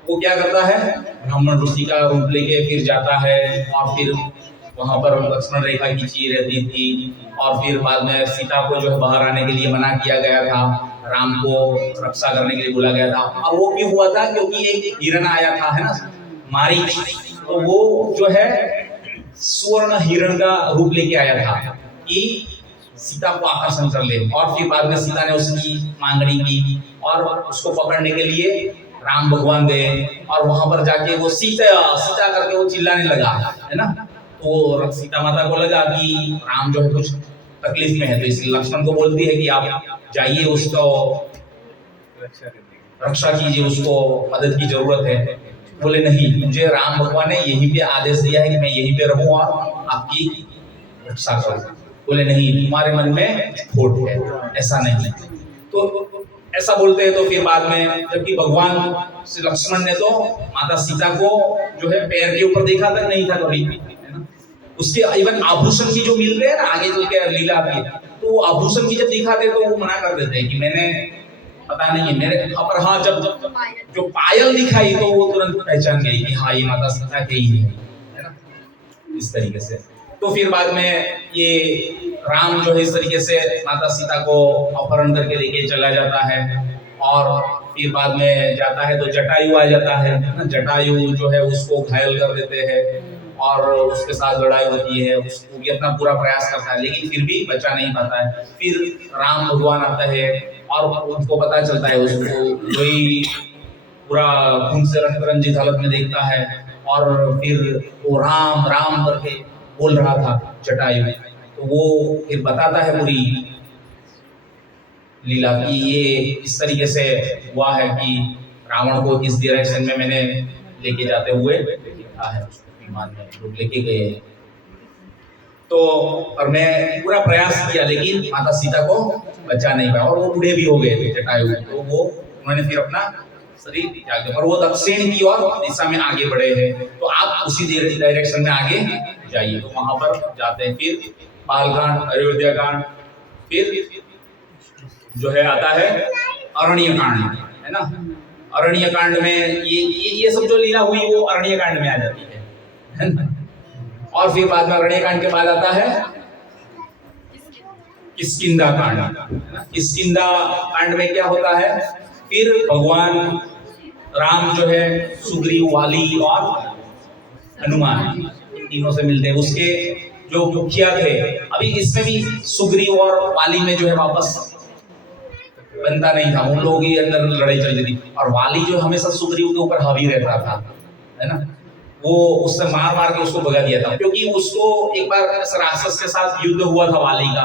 वो क्या करता है, ब्राह्मण ऋषि का रूप लेके फिर जाता है, और फिर वहां पर लक्ष्मण रेखा खींची रहती थी, और फिर बाद में सीता को जो है बाहर आने के लिए मना किया गया था, राम को रक्षा करने के लिए बोला गया था। और वो क्यों हुआ था, क्योंकि एक हिरण आया था, है ना, मारीच, तो वो जो है स्वर्ण हिरण का रूप लेके आया था कि सीता को आकर्षण कर ले। और फिर बाद में सीता ने उसकी मांगनी की, और उसको पकड़ने के लिए राम भगवान गए, और वहां पर जाके वो सीता सीता करके वो चिल्लाने लगा, है ना। तो सीता माता को लगा कि राम जो है कुछ तकलीफ में है, तो इसलिए लक्ष्मण को बोलती है कि आप जाइए, उसको रक्षा कीजिए, उसको मदद की जरूरत है। बोले नहीं, मुझे राम भगवान ने यहीं पे आदेश दिया है कि मैं यहीं पे रहूं और आपकी रक्षा करूं। बोले नहीं, तुम्हारे मन में खोट है, ऐसा नहीं। तो ऐसा बोलते हैं। तो फिर बाद में जबकि भगवान श्री लक्ष्मण ने तो माता सीता को जो है पैर के ऊपर देखा तक नहीं था कभी, है ना। उसके इवन आभूषण की जो मिलते हैं ना, आगे चल के लीला आती है, तो वो आभूषण की जब दिखाते तो वो मना कर देते हैं कि मैंने पता नहीं है मेरे। पर हाँ, जब जो पायल दिखाई तो वो तुरंत पहचान गई कि हाँ ये माता सीता के ही है ना, इस तरीके से। तो फिर बाद में ये राम जो है इस तरीके से माता सीता को अपहरण करके लेके चला जाता है, और फिर बाद में जाता है तो जटायु आ जाता है ना। जटायु जो है उसको घायल कर देते हैं, और उसके साथ लड़ाई होती है, उसको भी अपना पूरा प्रयास करता है, लेकिन फिर भी बचा नहीं पाता है। फिर राम भगवान आता है, और उनको पता चलता है, उसको वही पूरा खून से रक्त रंजित हालत में देखता है, और फिर वो राम राम करके बोल रहा था जटायु, तो वो फिर बताता है पूरी लीला की ये इस तरीके से हुआ है कि रावण को किस डायरेक्शन में मैंने लेके जाते हुए देखा है, विमान में लोग लेके गए। तो और मैं पूरा प्रयास किया, लेकिन माता सीता को बचा नहीं पाया, और वो बूढ़े भी हो गए थे जटायु, तो वो उन्होंने फिर अपना शरीर त्याग दिया, और वो दक्षिण की ओर दिशा में आगे बढ़े हैं। तो आप उसी डायरेक्शन में आगे जाइए। तो वहां पर जाते हैं, फिर बालकांड, अयोध्या कांड, फिर जो है आता है अरण्य कांड, है ना। अरण्य कांड में ये सब जो लीला हुई वो अरण्य कांड में आ जाती है ना। और फिर बाद में अरण्य कांड के बाद आता है किष्किंधा कांड। किष्किंधा कांड में क्या होता है, फिर भगवान राम जो है सुग्रीव, वाली और हनुमान तीनों से मिलते हैं। उसके जो मुखिया थे, अभी इसमें भी सुग्रीव और वाली में जो है वापस बनता नहीं था, उन लोगों के अंदर लड़ाई चल रही थी, और वाली जो हमेशा सुग्रीव के ऊपर हावी रहता था, है ना। वो उससे मार मार के उसको भगा दिया था, क्योंकि उसको एक बार राक्षस के साथ युद्ध हुआ था वाली का,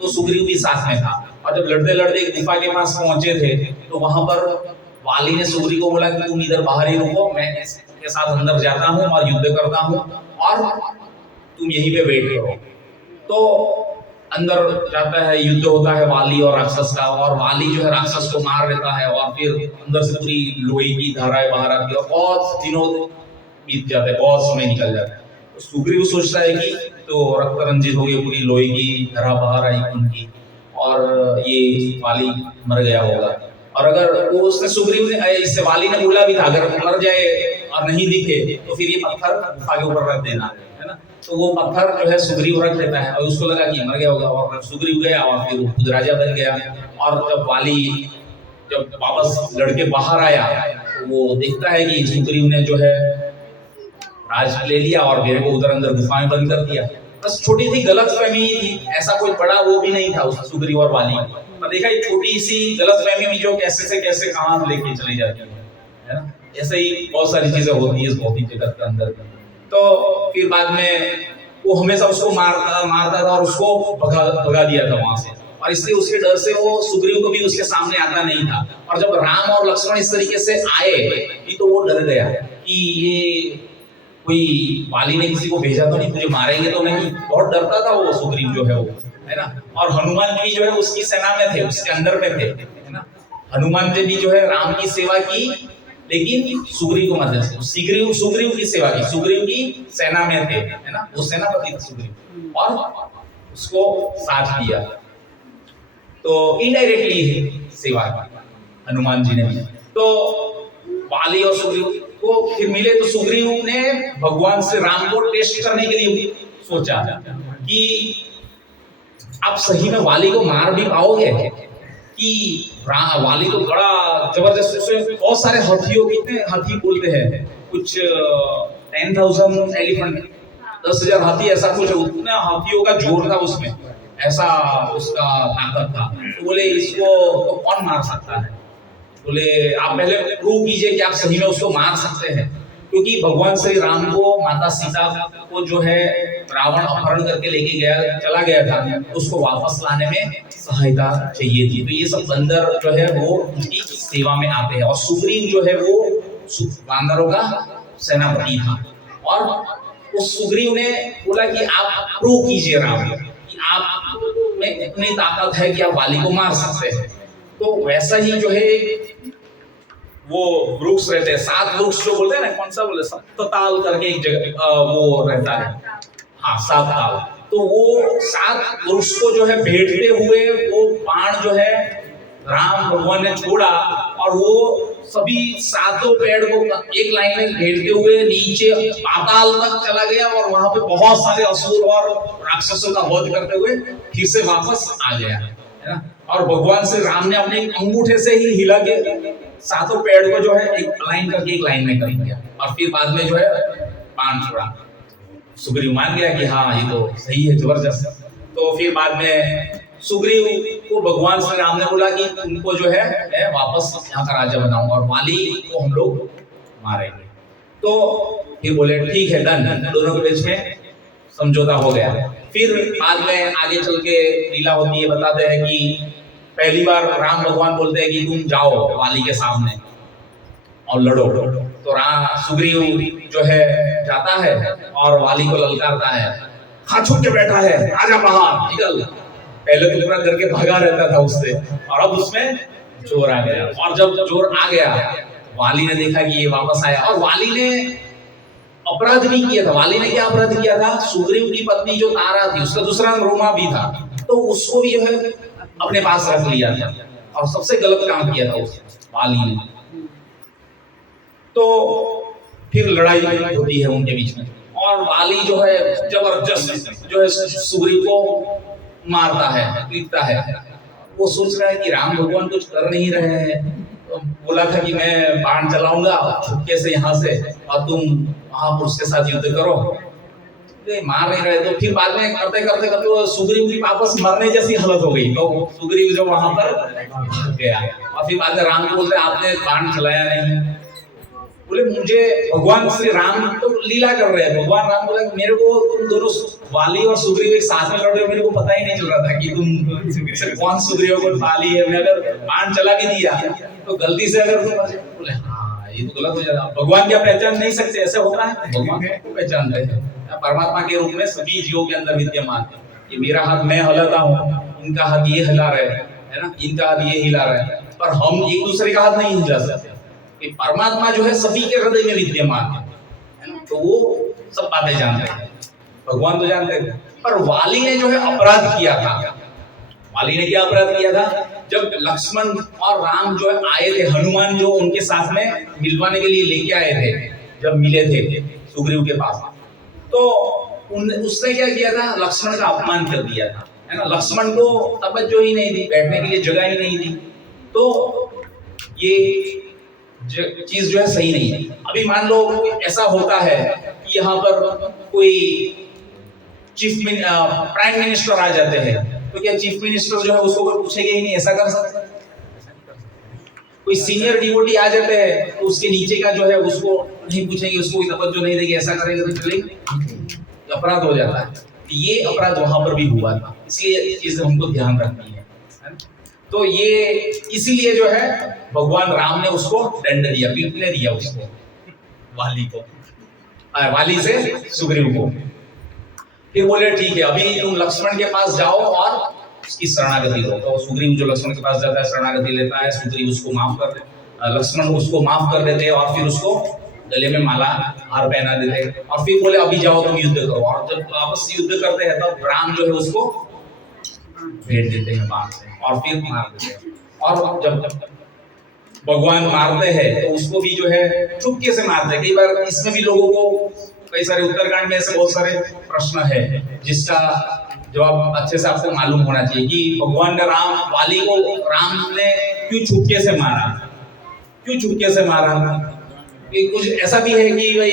तो सुग्रीव भी साथ में था। और जब लड़ते लड़ते एक गुफा के पास पहुंचे थे, तो वहां पर वाली ने सुग्रीव को बोला कि तुम इधर बाहर ही रुको, मैं इसके साथ अंदर जाता हूँ और युद्ध करता हूँ और तुम यहीं पे वेट करो। तो अंदर जाता है, युद्ध होता है वाली और राक्षस का, और वाली जो है राक्षस को मार देता है, और फिर अंदर से पूरी लोहे की धाराएं बाहर आती है और बहुत दिनों बीत जाते हैं, बहुत समय निकल जाता है। तो सुग्रीव सोचता है कि तो रक्त रंजित हो गई, पूरी लोहे की धारा बाहर आई उनकी, और ये वाली मर गया होगा। और अगर वो उसने सुग्रीव ने इससे वाली ने बोला भी था, अगर मर जाए और नहीं दिखे तो फिर ये पत्थर गुफा के ऊपर रख देना, है ना। तो वो पत्थर जो है सुग्रीव रख देता है, और उसको लगा कि मर गया होगा, और सुग्रीव गया और फिर वो खुद राजा बन गया। और जब वाली जब वापस लड़के बाहर आया, तो वो देखता है कि सुग्रीव ने जो है राज ले लिया और मेरे को उधर अंदर गुफा में बंद कर दिया। बस छोटी सी गलतफहमी ही थी, ऐसा कोई बड़ा वो भी नहीं था उस सुग्रीव और वाली। पर देखा एक छोटी सी गलतफहमी भी जो कैसे से कैसे कहां लेके चली जाती है ना। ऐसे ही बहुत सारी चीजें होती है इस भौतिक जगत के अंदर। तो फिर बाद में वो हमेशा उसको मारता था और उसको भगा दिया था वहां से, और इसलिए उसके डर से वो सुग्रीव को भी उसके सामने आता नहीं था। और जब राम और लक्ष्मण इस तरीके से आए तो वो डर गया कि ये कोई वाली ने किसी को भेजा तो नहीं, मुझे मारेंगे तो नहीं, बहुत डरता था वो सुग्रीव जो है वो, है ना। और हनुमान जी जो है उसकी सेना में थे, उसके अंदर में थे, है ना। हनुमान जी भी जो है राम की सेवा की, लेकिन सुग्रीव को मदद से सुग्रीव की सेवा की, सुग्रीव की सेना में थे, है ना। वो सेनापति था सुग्रीव, और उसको साथ दिया, तो इनडायरेक्टली सेवा की हनुमान जी ने भी। तो वाली और सुग्रीव को फिर मिले, तो सुग्रीव ने भगवान श्री राम को टेस्ट करने के लिए सोचा कि आप सही में वाली को मार भी पाओगे, कि वाली तो बड़ा जबरदस्त, उसमें बहुत सारे हाथियों, कितने हाथी बोलते हैं, कुछ 10,000 एलिफेंट, 10,000 हाथी, ऐसा कुछ, उतना हाथियों का जोर था उसमें, ऐसा उसका ताकत था। तो बोले इसको तो कौन मार सकता है, बोले आप पहले प्रूव कीजिए कि आप सही में उसको मार सकते हैं। क्योंकि भगवान श्री राम को माता सीता को जो है रावण अपहरण करके लेके चला गया था, उसको वापस लाने में सहायता चाहिए थी। तो ये सब बंदर जो है वो उनकी सेवा में आते हैं, और सुग्रीव जो है वो बांदरों का सेनापति था। और उस सुग्रीव ने बोला कि आप प्रूव कीजिए राम कि आप में इतनी ताकत है कि आप वाली को मार सकते हैं। तो वैसा ही जो है वो वृक्ष रहते हैं, 7 वृक्ष जो बोलते हैं ना, कौन सा बोले, सप्तताल करके एक जगह वो रहता है, हाँ 7 ताल। तो वो 7 वृक्ष को जो है भेंटते हुए वो बाण जो है राम भगवान ने छोड़ा, और वो सभी 7 पेड़ को एक लाइन में भेंटते हुए नीचे पाताल तक चला गया, और वहां पे बहुत सारे असुर और राक्षसों का वध करते हुए फिर से वापस आ गया, है ना। और भगवान श्री राम ने अपने अंगूठे से ही हिला के 7 पेड़ को जो है एक लाइन करके एक लाइन में कर दिया, और फिर बाद में जो है बाण छोड़ा। सुग्रीव मान गया कि हाँ ये तो सही है, जबरदस्त। तो फिर बाद में सुग्रीव को भगवान श्री राम ने बोला कि उनको जो है मैं वापस यहाँ का राजा बनाऊंगा, और वाली को हम लोग मारेंगे। तो फिर बोले ठीक है, डन, दोनों के बीच में समझौता हो गया। फिर बाद में आगे चल के लीला होती है, बताते हैं कि पहली बार राम भगवान बोलते हैं कि तुम जाओ वाली के सामने और लड़ो। तो सुग्रीव जो है जाता है और वाली को ललकारता है, हाँ छुप के बैठा है, आजा बाहर निकल। पहले तो पूरा करके भागा रहता था उससे, और अब उसमें चोर आ गया। और जब चोर आ गया, वाली ने देखा कि ये वापस आया, और वाली ने अपराध भी किया था। वाली ने क्या अपराध किया था, सुग्रीव की पत्नी जो तारा थी, उसका दूसरा नाम रोमा भी था, तो उसको भी जो है अपने पास रख लिया था, और सबसे गलत काम किया था उस वाली ने। तो फिर लड़ाई होती है उनके बीच में, और वाली जो है जबरदस्त जो है सुग्रीव को मारता है, पीटता है। वो सोच रहा है कि राम भगवान कुछ कर नहीं रहे हैं, तो बोला था कि मैं बाण चलाऊंगा छुपके से यहाँ से, और तुम महापुरुष के साथ युद्ध करो, मार नहीं रहे। तो फिर बाद में करते करते करते सुग्रीव की वापस मरने जैसी हालत हो गई, तो सुग्रीव जो वहां पर भाग गया। और फिर बाद में राम को बोलते आपने बाण चलाया नहीं, बोले मुझे भगवान श्री राम तो लीला कर रहे हैं, भगवान राम बोला मेरे को तुम दोनों वाली और सुग्रीव एक साथ में लड़ रहे हो, मेरे को पता ही नहीं चल रहा था कि तुम कौन सुग्रीव कौन वाली है। मैं अगर बाण चला भी दिया तो गलती से अगर तुम बोले हाँ ये तो गलत हो जाता। भगवान क्या पहचान नहीं सकते? ऐसा होता है? भगवान को पहचानते हैं, परमात्मा के रूप में सभी जीवों के अंदर विद्यमान है। ये मेरा हाथ मैं हिलाता हूँ, इनका हाथ ये हिला रहे हैं, है ना, इनका हाथ ये हिला रहे हैं, पर हम एक दूसरे का हाथ नहीं हिला सकते। कि परमात्मा जो है सभी के हृदय में विद्यमान है ना, तो वो सब बातें जानते हैं, भगवान तो जानते हैं। पर वाली ने जो है अपराध किया था। वाली ने क्या अपराध किया था? जब लक्ष्मण और राम जो है आए थे, हनुमान जो उनके साथ में मिलवाने के लिए लेके आए थे, जब मिले थे सुग्रीव के पास, तो उसने क्या किया था? लक्ष्मण का अपमान कर दिया था, है ना। लक्ष्मण को तवज्जो ही नहीं दी, बैठने के लिए जगह ही नहीं दी। तो ये चीज जो है सही नहीं है। अभी मान लो ऐसा होता है कि यहाँ पर कोई प्राइम मिनिस्टर आ जाते हैं, तो क्या चीफ मिनिस्टर जो है उसको कोई पूछेगा ही नहीं? ऐसा कर सकते? कोई सीनियर डिवोटी आ जाते हैं तो उसके नीचे का जो है उसको नहीं पूछेंगे, उसको तवज्जो नहीं देंगे, ऐसा करेंगे तो चलेगा? अपराध हो जाता है। ये अपराध वहां पर भी हुआ था, इसलिए ये चीज हमको ध्यान रखनी है। तो ये इसीलिए जो है भगवान राम ने उसको दंड दिया, पीटने दिया उसको, वाली को, वाली से सुग्रीव को। फिर बोले ठीक है अभी तुम लक्ष्मण के पास जाओ और उसकी शरणागति दो। तो सुग्रीव जो लक्ष्मण के पास जाता है, शरणागति लेता है, सुग्रीव उसको माफ कर दे, लक्ष्मण उसको माफ कर देते और फिर उसको गले में माला हार पहना देते और फिर बोले अभी जाओ तुम युद्ध करो। और जब वापस युद्ध करते हैं तब राम जो है उसको भेज देते हैं बाण से और फिर मार देते हैं। और जब भगवान मारते हैं तो उसको भी जो है चुपके से मारते हैं। कई बार इसमें भी लोगों को कई सारे उत्तरकांड में ऐसे बहुत सारे प्रश्न है जिसका जवाब अच्छे से आपको मालूम होना चाहिए कि भगवान ने वाली को राम ने क्यों चुपके से मारा, क्यों चुपके से मारा। कुछ ऐसा भी है कि भाई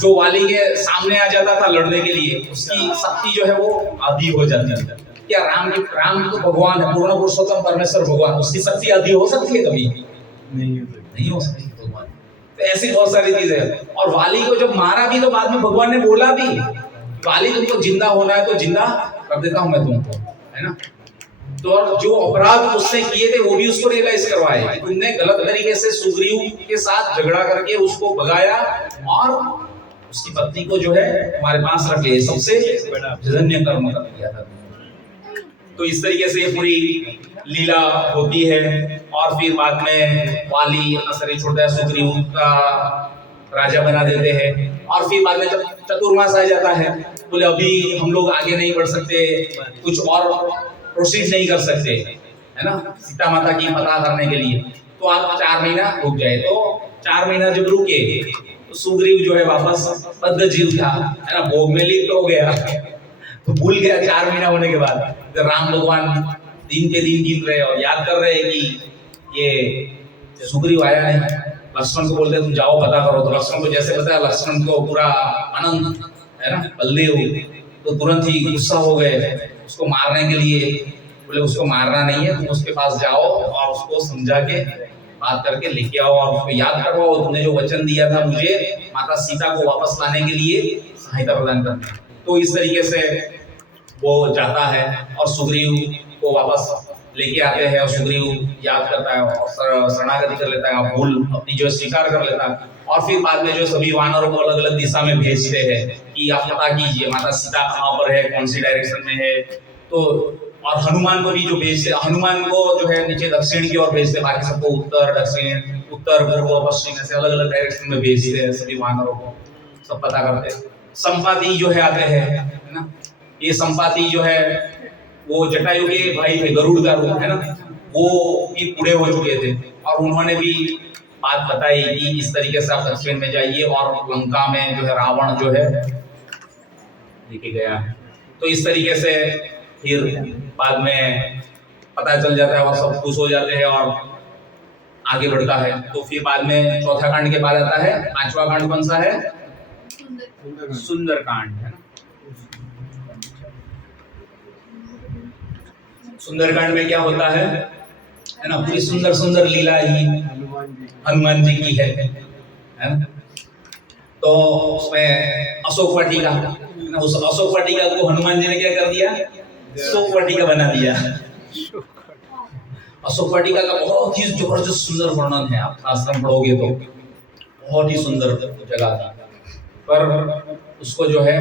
जो वाली के सामने आ जाता था लड़ने के लिए, उसकी शक्ति जो है वो आधी हो जाती है। क्या राम तो भगवान है, पूर्ण पुरुषोत्तम परमेश्वर भगवान, उसकी शक्ति आधी हो सकती है? कभी नहीं हो सकती भगवान। तो ऐसी बहुत सारी चीजें। और वाली को जब मारा भी तो बाद में भगवान ने बोला भी, वाली तुमको जिंदा होना है तो जिंदा कर देता हूं मैं तुमको, है ना। तो और जो अपराध उसने किए थे वो भी उसको रियलाइज करवाए कि तुमने गलत तरीके से सुग्रीव के साथ झगड़ा करके उसको भगाया और उसकी पत्नी को जो है हमारे पास रख लिया, सबसे जघन्य कर्म कर दिया था। तो इस तरीके से ये पूरी लीला होती है। और फिर बाद में वाली अपना शरीर छोड़ता है, सुग्रीव का राजा बना देते हैं। और फिर बाद में जब चतुर्मास आ जाता है, बोले अभी हम लोग आगे नहीं बढ़ सकते, कुछ और प्रोसीड नहीं कर सकते, है ना, सीता माता की पता करने के लिए, तो आप 4 महीना रुक जाए। तो 4 महीना जब रुके तो सुग्रीव जो है वापस बद्ध जीव था, है ना, भोग में लिप्त हो गया, तो भूल गया 4 महीना होने के बाद। तो राम भगवान दिन के दिन गिन रहे और याद कर रहे हैं कि ये सुग्रीव आया नहीं। लक्ष्मण को बोलते तुम जाओ पता करो। तो लक्ष्मण को जैसे बताया, लक्ष्मण को पूरा आनंद, है ना, बलदेव तो तुरंत ही गुस्सा हो गए उसको मारने के लिए। बोले उसको मारना नहीं है, तुम उसके पास जाओ और उसको समझा के बात करके लेके आओ और उसको याद करवाओ तुमने जो वचन दिया था मुझे माता सीता को वापस लाने के लिए सहायता प्रदान करना। तो इस तरीके से वो जाता है और सुग्रीव को वापस लेके आते हैं और सुग्रीव याद करता है और शरणागति कर लेता है, भूल अपनी जो स्वीकार कर लेता है। और फिर बाद में जो सभी वानरों को अलग अलग दिशा में भेजते हैं कि आप पता कीजिए माता सीता कहाँ पर है, कौन सी डायरेक्शन में है। तो और हनुमान को भी जो भेजते, हनुमान को जो है नीचे दक्षिण की ओर भेजते, बाकी सबको उत्तर दक्षिण, उत्तर पूर्व पश्चिम ऐसे अलग अलग डायरेक्शन में भेजते हैं सभी वानरों को, सब पता करते हैं। संपाति जो है आते हैं, है ना, ये संपाति जो है वो जटायु के भाई थे, गरुड़ का रूप, है ना, वो भी बूढ़े हो चुके थे और उन्होंने भी बात बताई कि इस तरीके से आप दक्षिण में जाइए और लंका में जो है रावण जो है लेके गया है। तो इस तरीके से फिर बाद में पता चल जाता है और सब खुश हो जाते हैं और आगे बढ़ता है। तो फिर बाद में चौथा कांड के बाद आता है 5वां कांड, कौन सा है? सुंदर कांड, है ना। सुंदरकांड में क्या होता है ना, पूरी सुंदर सुंदर लीला ही हनुमान जी की है। है ना। तो उसमें अशोक वाटिका, उस अशोक वाटिका को हनुमान जी ने क्या कर दिया, अशोक वाटिका बना दिया। अशोक वाटिका का बहुत ही जबरदस्त सुंदर वर्णन है, आप शास्त्र पढ़ोगे तो बहुत ही सुंदर जगह थी। पर उसको जो है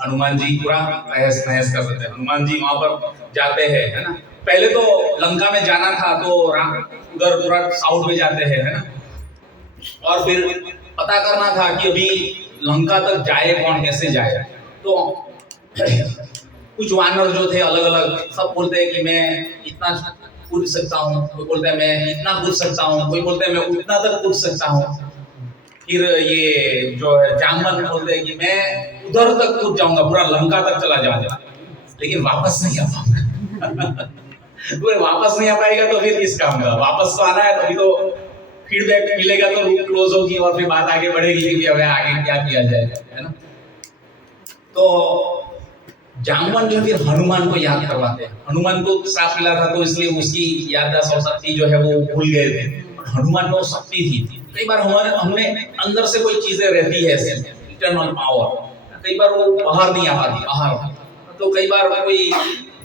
हनुमान जी पूरा तहस नहस कर देते हैं। हनुमान जी वहां पर जाते हैं, है ना। पहले तो लंका में जाना था तो उधर पूरा साउथ में जाते हैं, है ना। और फिर पता करना था कि अभी लंका तक जाए कौन, कैसे जाए। तो कुछ वानर जो थे अलग अलग, सब बोलते हैं कि मैं इतना कूद सकता हूँ, कोई बोलता है मैं इतना कूद सकता हूँ, कोई बोलते हैं मैं उतना तक कूद सकता हूँ। फिर ये जो है जामवंत बोलते हैं कि मैं उधर तक कूद जाऊंगा, पूरा लंका तक चला जाऊंगा, लेकिन वापस नहीं आ पाऊंगा। तो वापस नहीं आ पाएगा तो फिर किस काम का, वापस तो आना है, तभी तो फीडबैक मिलेगा, तो लूप क्लोज होगी और फिर बात आगे बढ़ेगी कि अब आगे क्या किया जाएगा, है ना। तो जामवन जो फिर हनुमान को याद करवाते हैं। हनुमान को श्राप मिला था तो इसलिए उसकी याददाश्त और शक्ति जो है वो भूल गए थे। हनुमान में वो शक्ति थी। कई बार हमने अंदर से कोई चीजें रहती है ऐसे इंटरनल पावर, कई बार वो बाहर नहीं आ पाती, बाहर। तो कई बार कोई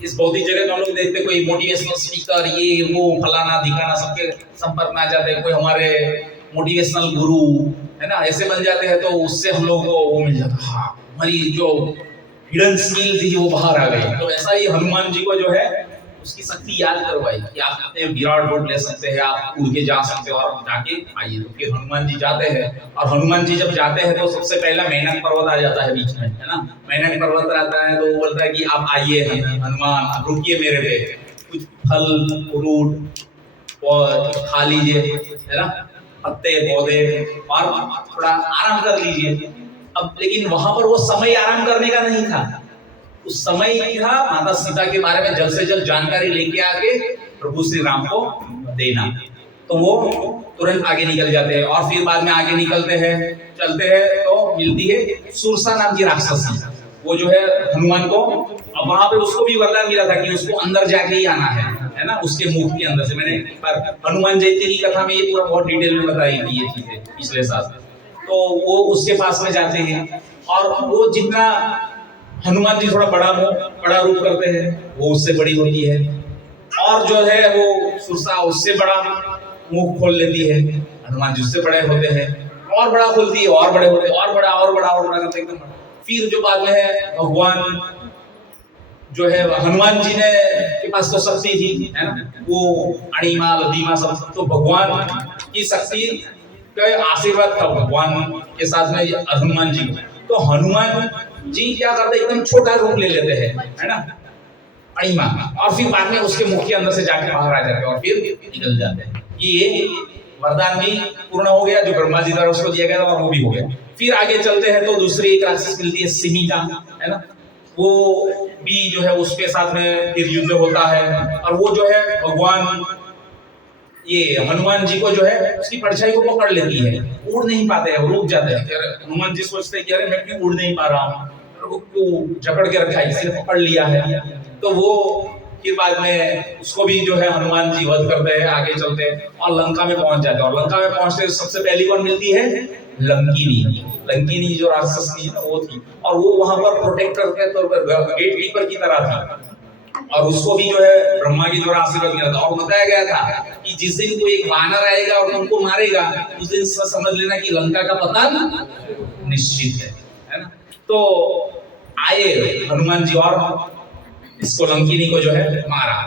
इस भौतिक जगत में हम लोग देखते कोई मोटिवेशनल स्पीकर, ये वो फलाना धिकाना सबके संपर्क में आ जाते हैं, कोई हमारे मोटिवेशनल गुरु, है ना, ऐसे बन जाते हैं। तो उससे हम लोग को वो मिल जाता, हाँ हमारी जो हिडन स्किल थी वो बाहर आ गई। तो ऐसा ही हनुमान जी को जो है उसकी शक्ति याद करवाई कि आप अपने विराट रोड ले सकते हैं, आप उड़ के जा सकते हो और जाके आइए। तो फिर हनुमान जी जाते हैं, और हनुमान जी जब जाते हैं तो सबसे पहला मेहनत पर्वत आ जाता है बीच में, है ना। मेहनत पर्वत आता है तो वो बोलता है कि आप आइए हनुमान, रुकिए मेरे पे, कुछ फल फ्रूट और खा लीजिए, है ना, पत्ते पौधे, और थोड़ा आराम कर लीजिए। अब लेकिन वहां पर वो समय आराम करने का नहीं था, उस समय था माता सीता के बारे में जल्द से जल्द जानकारी लेके आके प्रभु श्री राम को देना। तो वो तुरंत आगे निकल जाते हैं, और फिर बाद में आगे निकलते हैं, चलते हैं तो मिलती है सुरसा नाम की राक्षसी। वो जो है हनुमान को, अब वहां पे उसको भी वरदान मिला था कि उसको अंदर जाके ही आना है ना, उसके मुख के अंदर से। मैंने हनुमान जयंती की कथा में ये पूरा बहुत डिटेल में बताई थी ये चीजें पिछले साल। तो वो उसके पास में जाते हैं, और वो जितना हनुमान जी थोड़ा बड़ा रूप करते हैं, वो उससे बड़ी होती है, और जो है वो सुरसा उससे बड़ा मुंह खोल लेती है, हनुमान जी उससे बड़े होते हैं, और बड़ा खोलती है, और बड़े होते हैं, और बड़ा और बड़ा और बड़ा करते एकदम। फिर जो बाद में है भगवान जो है हनुमान जी ने के पास तो शक्ति थी, है ना, वो अणिमा लदीमा सब, तो भगवान की शक्ति का आशीर्वाद था भगवान के साथ में हनुमान जी। तो हनुमान जी क्या करते, एकदम छोटा रूप ले लेते हैं, है ना, अणिमा, और फिर बाद में उसके मुख के अंदर से जाके बाहर आ जाते हैं और फिर निकल जाते हैं। ये वरदान भी पूर्ण हो गया जो ब्रह्मा जी द्वारा उसको दिया गया था, और वो भी हो गया। फिर आगे चलते हैं तो दूसरी एक राक्षस मिलती है सिमिका, है ना, वो भी जो है उसके साथ में फिर युद्ध होता है, और वो जो है भगवान ये हनुमान जी को जो है उसकी परछाई को पकड़ लेती है, उड़ नहीं पाते हैं, रुक जाते हैं। हनुमान जी सोचते हैं कि अरे मैं क्यों उड़ नहीं पा रहा हूँ, जकड़ के रखा है, इसलिए पकड़ लिया है। तो वो फिर बाद में उसको भी जो है हनुमान जी वध करते हैं, आगे चलते हैं और लंका में पहुंच जाते हैं। और लंका में पहुंचते सबसे पहली कौन मिलती है, लंकिनी। लंकिनी जो राक्षस थी वो थी, और वो वहां पर प्रोटेक्टर के तौर पर गेट कीपर की तरह थी, और उसको भी जो है ब्रह्मा की द्वारा आशीर्वाद मिला था। और बताया गया था कि जिस दिन कोई एक वानर आएगा और तुमको मारेगा, उस दिन समझ लेना कि लंका का पतन निश्चित है ना। तो आए हनुमान जी और इसको लंकिनी को जो है मारा।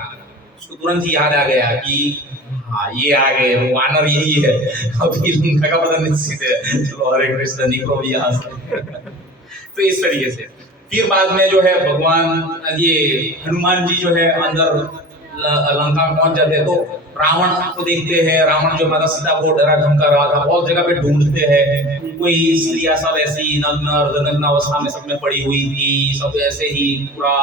उसको तुरंत ही याद आ गया कि हाँ ये आ गए, वानर यही है, अभी लंका का पतन निश्चित है, चलो हरे कृष्ण निकलो भी यहाँ से। तो इस तरीके से फिर बाद में जो है भगवान ये हनुमान जी जो है अंदर लंका में पहुंच जाते हैं। तो रावण को देखते हैं, रावण जो माता सीता को डरा धमका रहा था, बहुत जगह पे ढूंढते हैं, कोई स्त्रियां सब ऐसी नग्न अवस्था में सब में पड़ी हुई थी, सब ऐसे ही पूरा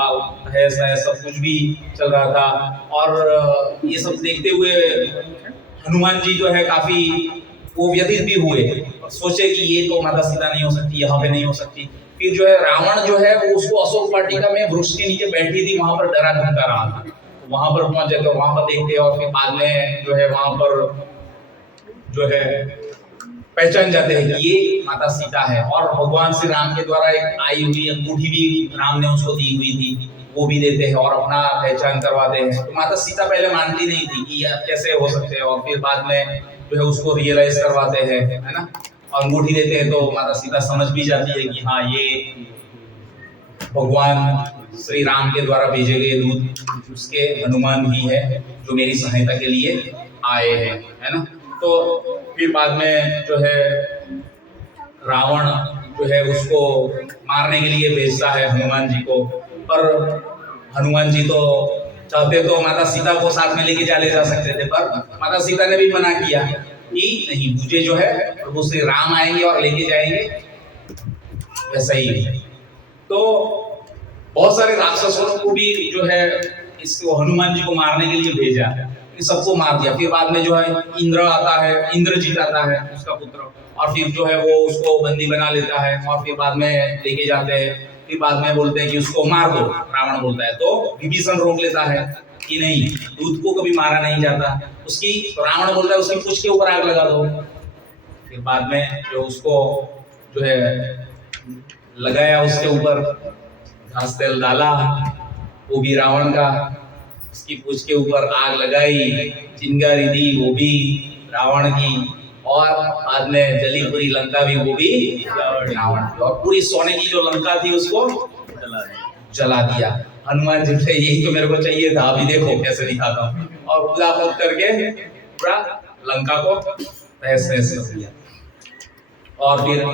है सब कुछ भी चल रहा था। और ये सब देखते हुए हनुमान जी जो है काफी वो व्यथित भी हुए, सोचे कि ये तो माता सीता नहीं हो सकती, यहाँ पे नहीं हो सकती। फिर जो है रावण जो है वो उसको अशोक वाटिका में वृक्ष के नीचे बैठी थी, वहां पर डरा धमका रहा था। तो वहां पर पहुंच जाते, वहां पर देखते, और फिर बाद में जो है वहां पर जो है पहचान जाते हैं कि ये माता सीता है। और भगवान श्री राम के द्वारा एक आई हुई अंगूठी भी राम ने उसको दी हुई थी, वो भी देते हैं और अपना पहचान करवाते हैं। तो माता सीता पहले मानती नहीं थी कि यह कैसे हो सकते हैं, और फिर बाद में जो है उसको रियलाइज करवाते हैं, है ना, और अंगूठी देते हैं। तो माता सीता समझ भी जाती है कि हाँ, ये भगवान श्री राम के द्वारा भेजे गए दूत उसके हनुमान ही है जो मेरी सहायता के लिए आए हैं, है ना। तो फिर बाद में जो है रावण जो है उसको मारने के लिए भेजता है हनुमान जी को, पर हनुमान जी तो चाहते तो माता सीता को साथ में लेके चले जा सकते थे, पर माता सीता ने भी मना किया कि नहीं, मुझे जो है प्रभु श्री राम आएंगे और लेके जाएंगे, वैसा ही है। तो बहुत सारे राक्षसों को भी जो है इसको हनुमान जी को मारने के लिए भेजा, सबको मार दिया। फिर बाद में जो है इंद्र आता है, इंद्रजीत आता है उसका पुत्र, और फिर जो है वो उसको बंदी बना लेता है और फिर बाद में लेके जाते हैं। फिर बाद में बोलते हैं कि उसको मार दो, रावण बोलता है। तो विभीषण रोक लेता है कि नहीं, दूत को कभी मारा नहीं जाता, उसकी, तो रावण बोलता है उसकी पूंछ के ऊपर आग लगा दो। फिर बाद में जो उसको जो है लगाया, उसके ऊपर घास तेल डाला, वो भी रावण का, उसकी पूंछ के ऊपर आग लगाई, चिंगारी दी, वो भी रावण की, और बाद में जली पूरी लंका भी, वो भी रावण की, और पूरी सोने की जो लंका थी उसको जला दिया। हनुमान जी से यही तो मेरे को चाहिए था, अभी देखो कैसे दिखाता हूँ, और पूरा पुत करके पूरा लंका को तहस नहस कर दिया। और फिर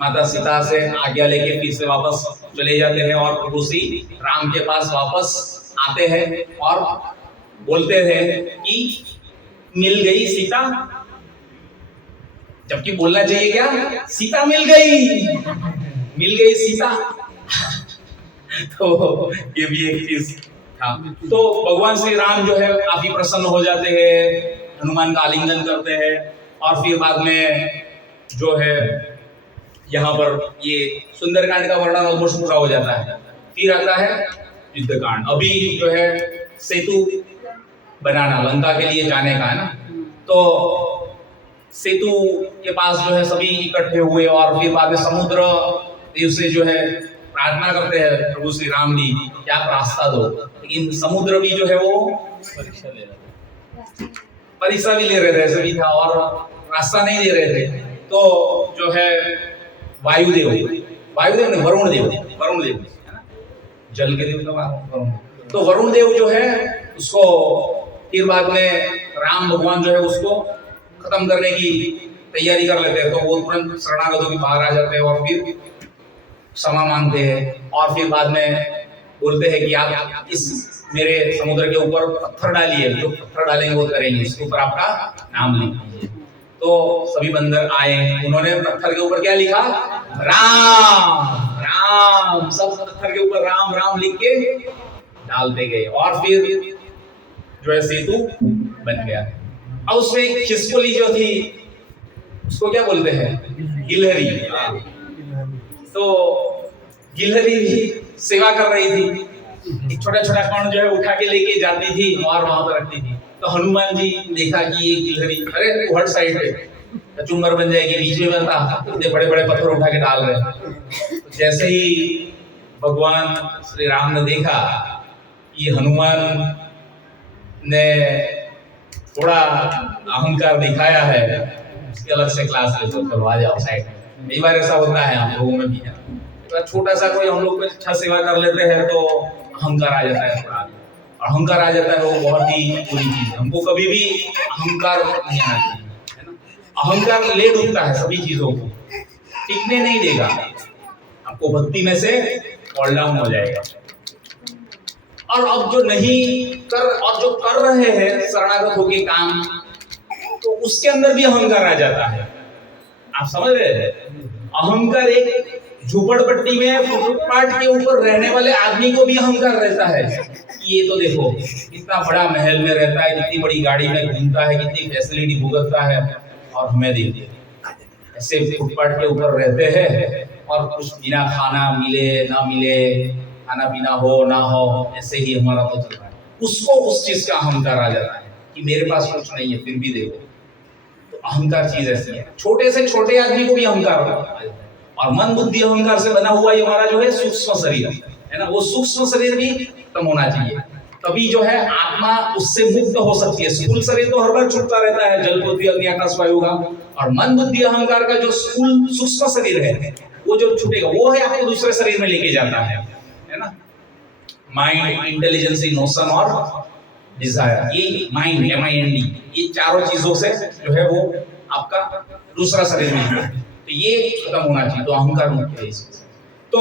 माता सीता से आज्ञा लेके फिर से वापस चले जाते हैं और प्रभु श्री राम के पास वापस आते हैं और बोलते हैं कि मिल गई सीता, जबकि बोलना चाहिए क्या, सीता मिल गई सीता। तो ये भी एक चीज था। तो भगवान श्री राम जो है काफी प्रसन्न हो जाते हैं, हनुमान का आलिंगन करते हैं, और फिर बाद में जो है यहाँ पर ये सुंदरकांड का वर्णन ऑलमोस्ट पूरा हो जाता है। फिर आता है युद्धकांड। अभी जो है सेतु बनाना, लंका के लिए जाने का है ना, तो सेतु के पास जो है सभी इकट्ठे हुए, और फिर बाद में समुद्र देव से जो है प्रार्थना करते हैं प्रभु श्री राम जी, क्या आप रास्ता दो। लेकिन समुद्र भी जो है वो परीक्षा भी ले रहे थे, ऐसे भी था, और रास्ता नहीं दे रहे थे। तो जो है वायुदेव ने वरुण देव है ना, जल के देव वरुण। तो वरुण देव जो है उसको फिर बाद में राम भगवान जो है उसको खत्म करने की तैयारी कर लेते हैं। तो वो तुरंत शरणागतों के बाहर आ जाते हैं और फिर क्षमा मांगते हैं, और फिर बाद में बोलते हैं कि आप इस मेरे समुद्र के ऊपर पत्थर डालिए, जो पत्थर डालेंगे वो करेंगे, इसके ऊपर आपका नाम लिख दीजिए। तो सभी बंदर आए, उन्होंने पत्थर के ऊपर क्या लिखा, राम, सब पत्थर के ऊपर राम राम लिख के डालते गए, और फिर जो है सेतु बन गया। अब उसमें एक खिसकोली जो थी, उसको क्या बोलते हैं, गिलहरी। तो गिलहरी भी सेवा कर रही थी, एक छोटा छोटा कण जो है उठा के लेके जाती थी और वहां पर रखती थी। तो हनुमान जी देखा कि ये गिलहरी, अरे वो हर साइड पे चुम्बर बन जाएगी, बीच में था, इतने बड़े बड़े पत्थर उठा के डाल रहे। जैसे ही भगवान श्री राम ने देखा कि हनुमान ने थोड़ा अहंकार दिखाया है, उसकी अलग से क्लास ले, तो चलो आ जाओ साइड में। कई बार ऐसा होता है हम लोगों में भी है, छोटा सा कोई हम लोग को अच्छा सेवा कर लेते हैं तो अहंकार आ जाता है, थोड़ा अहंकार आ जाता है, वो बहुत ही बुरी चीज है। हमको कभी भी अहंकार नहीं आना चाहिए, है ना। अहंकार ले डूबता है सभी चीजों को, टिकने नहीं देगा, आपको भक्ति में से फॉल डाउन हो जाएगा। और अब जो नहीं कर, और जो कर रहे हैं शरणागत होके काम, तो उसके अंदर भी अहंकार आ जाता है। आप समझ रहे हैं, अहंकार एक झोपड़पट्टी में फुटपाथ के ऊपर रहने वाले आदमी को भी अहंकार रहता है। ये तो देखो कितना बड़ा महल में रहता है, कितनी बड़ी गाड़ी में घूमता है, कितनी फैसिलिटी भुगतता है, और हमें देखिए ऐसे फुटपाथ के ऊपर रहते हैं और कुछ बिना खाना मिले ना मिले, खाना पीना हो ना हो, ऐसे ही हमारा तो चल रहा है। उसको उस चीज का अहंकार आ जाता है कि मेरे पास कुछ नहीं है फिर भी देखो। तो अहंकार चीज ऐसी है, छोटे से छोटे आदमी को भी अहंकार होता है। और मन बुद्धि अहंकार से बना हुआ ये हमारा जो है सूक्ष्म शरीर है ना, वो सूक्ष्म शरीर भी कम होना चाहिए, तभी जो है आत्मा उससे मुक्त हो सकती है। स्थूल शरीर तो हर बार छूटता रहता है, जल पृथ्वी अग्नि आकाश वायु का, और मन बुद्धि अहंकार का जो स्थूल सूक्ष्म शरीर है वो जो छूटेगा वो है आपको दूसरे शरीर में लेके जाता है ना। माइंड, इंटेलिजेंस, इमोशन और डिजायर, ये माइंड MIND, ये चारों चीजों से जो है वो आपका दूसरा शरीर में है, तो ये खत्म होना चाहिए। तो अहंकार मुख्य है इसमें। तो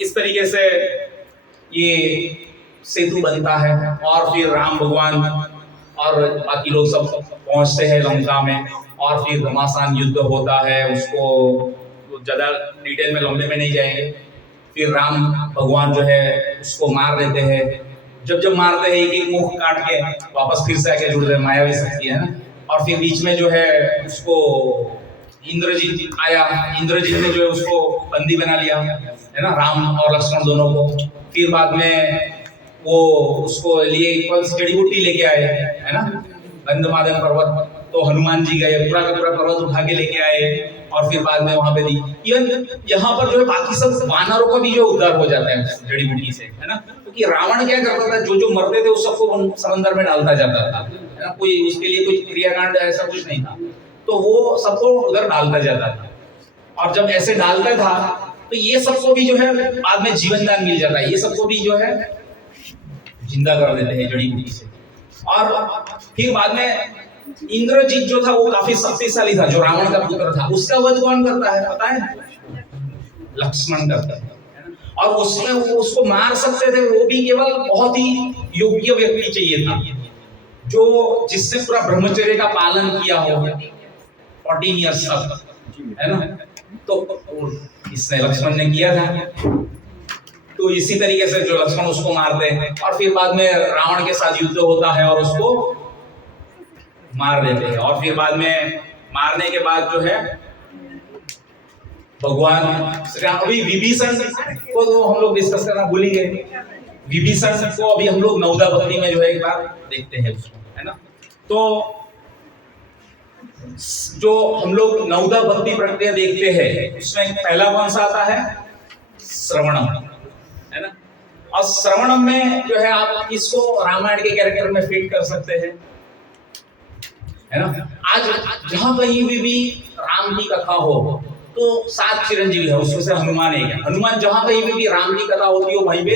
इस तरीके से ये सेतु बनता है और फिर राम भगवान और बाकी लोग सब पहुंचते हैं लंका में, और फिर घमासान युद्ध होता है। उसको ज्यादा डिटेल में लंबे में नहीं जाएंगे। फिर राम भगवान जो है उसको मार देते हैं। जब मारते हैं एक एक मुख काट के वापस फिर से आके जुड़ते हैं, मायावी शक्ति है ना। और फिर बीच में जो है उसको इंद्रजीत आया, इंद्रजीत ने जो है उसको बंदी बना लिया है ना, राम और लक्ष्मण दोनों को। फिर बाद में वो उसको लिए जड़ी बूटी लेके आए है ना, गंधमादन पर्वत, तो हनुमान जी गए, पूरा का पूरा पर्वत उठा के लेके आए, और फिर बाद में वहां पे दी। इवन यहाँ पर जो है बाकी सब वानरों का भी जो उद्धार हो जाता है जड़ी बूटी से है ना, क्योंकि रावण क्या करता था, जो मरते थे उस सबको समंदर में डालता जाता था है ना, कोई उसके लिए कुछ क्रियाकांड ऐसा कुछ नहीं था, तो वो सबको उधर डालता जाता था। और जब ऐसे डालता था तो ये सबको भी जो है बाद में जीवन दान मिल जाता है, ये सबको भी जो है जिंदा कर देते हैं जड़ी बूटी से। और फिर बाद में इंद्रजीत जो था वो काफी शक्तिशाली था, जो रावण का पुत्र था, उसका वध कौन करता है पता है? लक्ष्मण करता है। और उसमें वो उसको मार सकते थे, वो भी केवल बहुत ही योग्य व्यक्ति चाहिए था, जो जिससे पूरा ब्रह्मचर्य का पालन किया हो 14 ईयर्स तक है ना। तो इसने लक्ष्मण ने किया था। तो इसी तरीके से जो लक्ष्मण उसको मारते हैं, और फिर बाद में रावण के साथ युद्ध होता है और उसको मार देते हैं। और फिर बाद में मारने के बाद जो है भगवान श्री राम, अभी विभीषण को तो हम लोग डिस्कस करना भूल ही गए। विभीषण को अभी हम लोग नवदा भक्ति में जो है एक बार देखते हैं उसको है ना। तो जो हम लोग नवदा भक्ति प्रक्रिया देखते हैं उसमें पहला कौन सा आता है? श्रवणम है ना। और श्रवणम में जो है आप इसको रामायण के कैरेक्टर में फिट कर सकते हैं है ना। आज जहां कहीं भी राम की कथा हो तो 7 चिरंजीवी है, उसमें से हनुमान एक है। हनुमान जहां कहीं भी राम की कथा होती है वहीं पे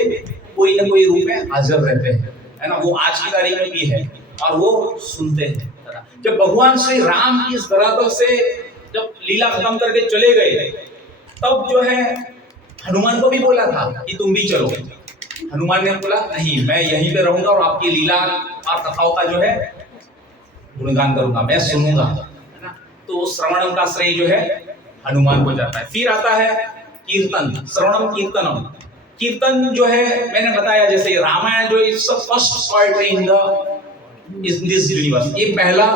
कोई ना कोई रूप में हाजिर रहते हैं है ना। वो आज की तारीख में भी है और वो सुनते हैं। जब भगवान श्री राम की इस धरातल से जब लीला खत्म करके चले गए, तब जो है हनुमान को भी बोला था कि तुम भी चलो। हनुमान ने बोला नहीं, मैं यहीं पे रहूंगा और आपकी लीला और कथाओं का जो है गुणगान करूंगा, मैं सुनूंगा है ना। तो श्रवणम का श्रेय जो है हनुमान को जाता है। फिर आता है कीर्तन, श्रवणम कीर्तनम। कीर्तन जो है मैंने बताया, जैसे रामायण जो is the first poetry in this universe, ये पहला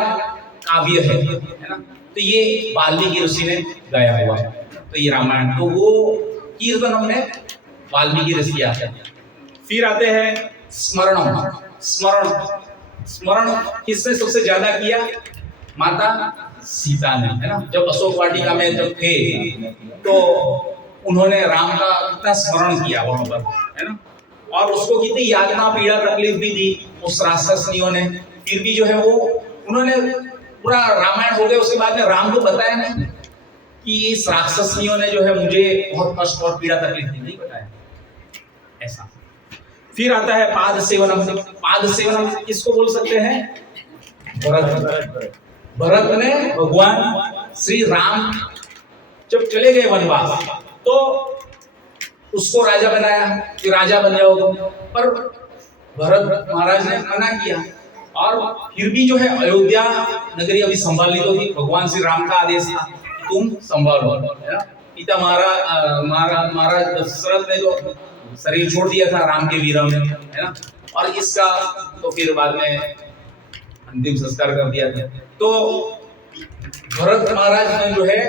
काव्य है ना। तो ये वाल्मीकि ऋषि ने गाया हुआ, तो ये रामायण, तो वो कीर्तनम में वाल्मीकि ऋषि आते हैं। फिर आते हैं स्मरणम। स्मरण किसने सबसे ज्यादा किया? माता सीता ने है ना। जब अशोक वाटिका में जब थे तो उन्होंने राम का कितना स्मरण किया वहां पर है ना। और उसको कितनी यातना पीड़ा तकलीफ भी दी उस राक्षसनियों ने, फिर भी जो है वो उन्होंने पूरा रामायण हो गया, उसके बाद में राम को बताया नहीं कि इस राक्षसनियों ने जो है मुझे बहुत कष्ट और पीड़ा तकलीफ दी, नहीं बताया ऐसा। फिर आता है पाद सेवनम। पाद सेवनम किसको बोल सकते हैं? भरत ने भगवान श्री राम जब चले गए वनवास तो उसको राजा बनाया कि राजा बन जाओ, पर भरत महाराज ने मना किया। और फिर भी जो है अयोध्या नगरी अभी संभाली तो थी, भगवान श्री राम का आदेश था तुम संभालो है ना। पिता महाराज दशरथ ने जो शरीर छोड़ दिया था राम के वीरों में है ना, और इसका तो फिर बाद में अंतिम संस्कार कर दिया था। तो भरत महाराज ने जो है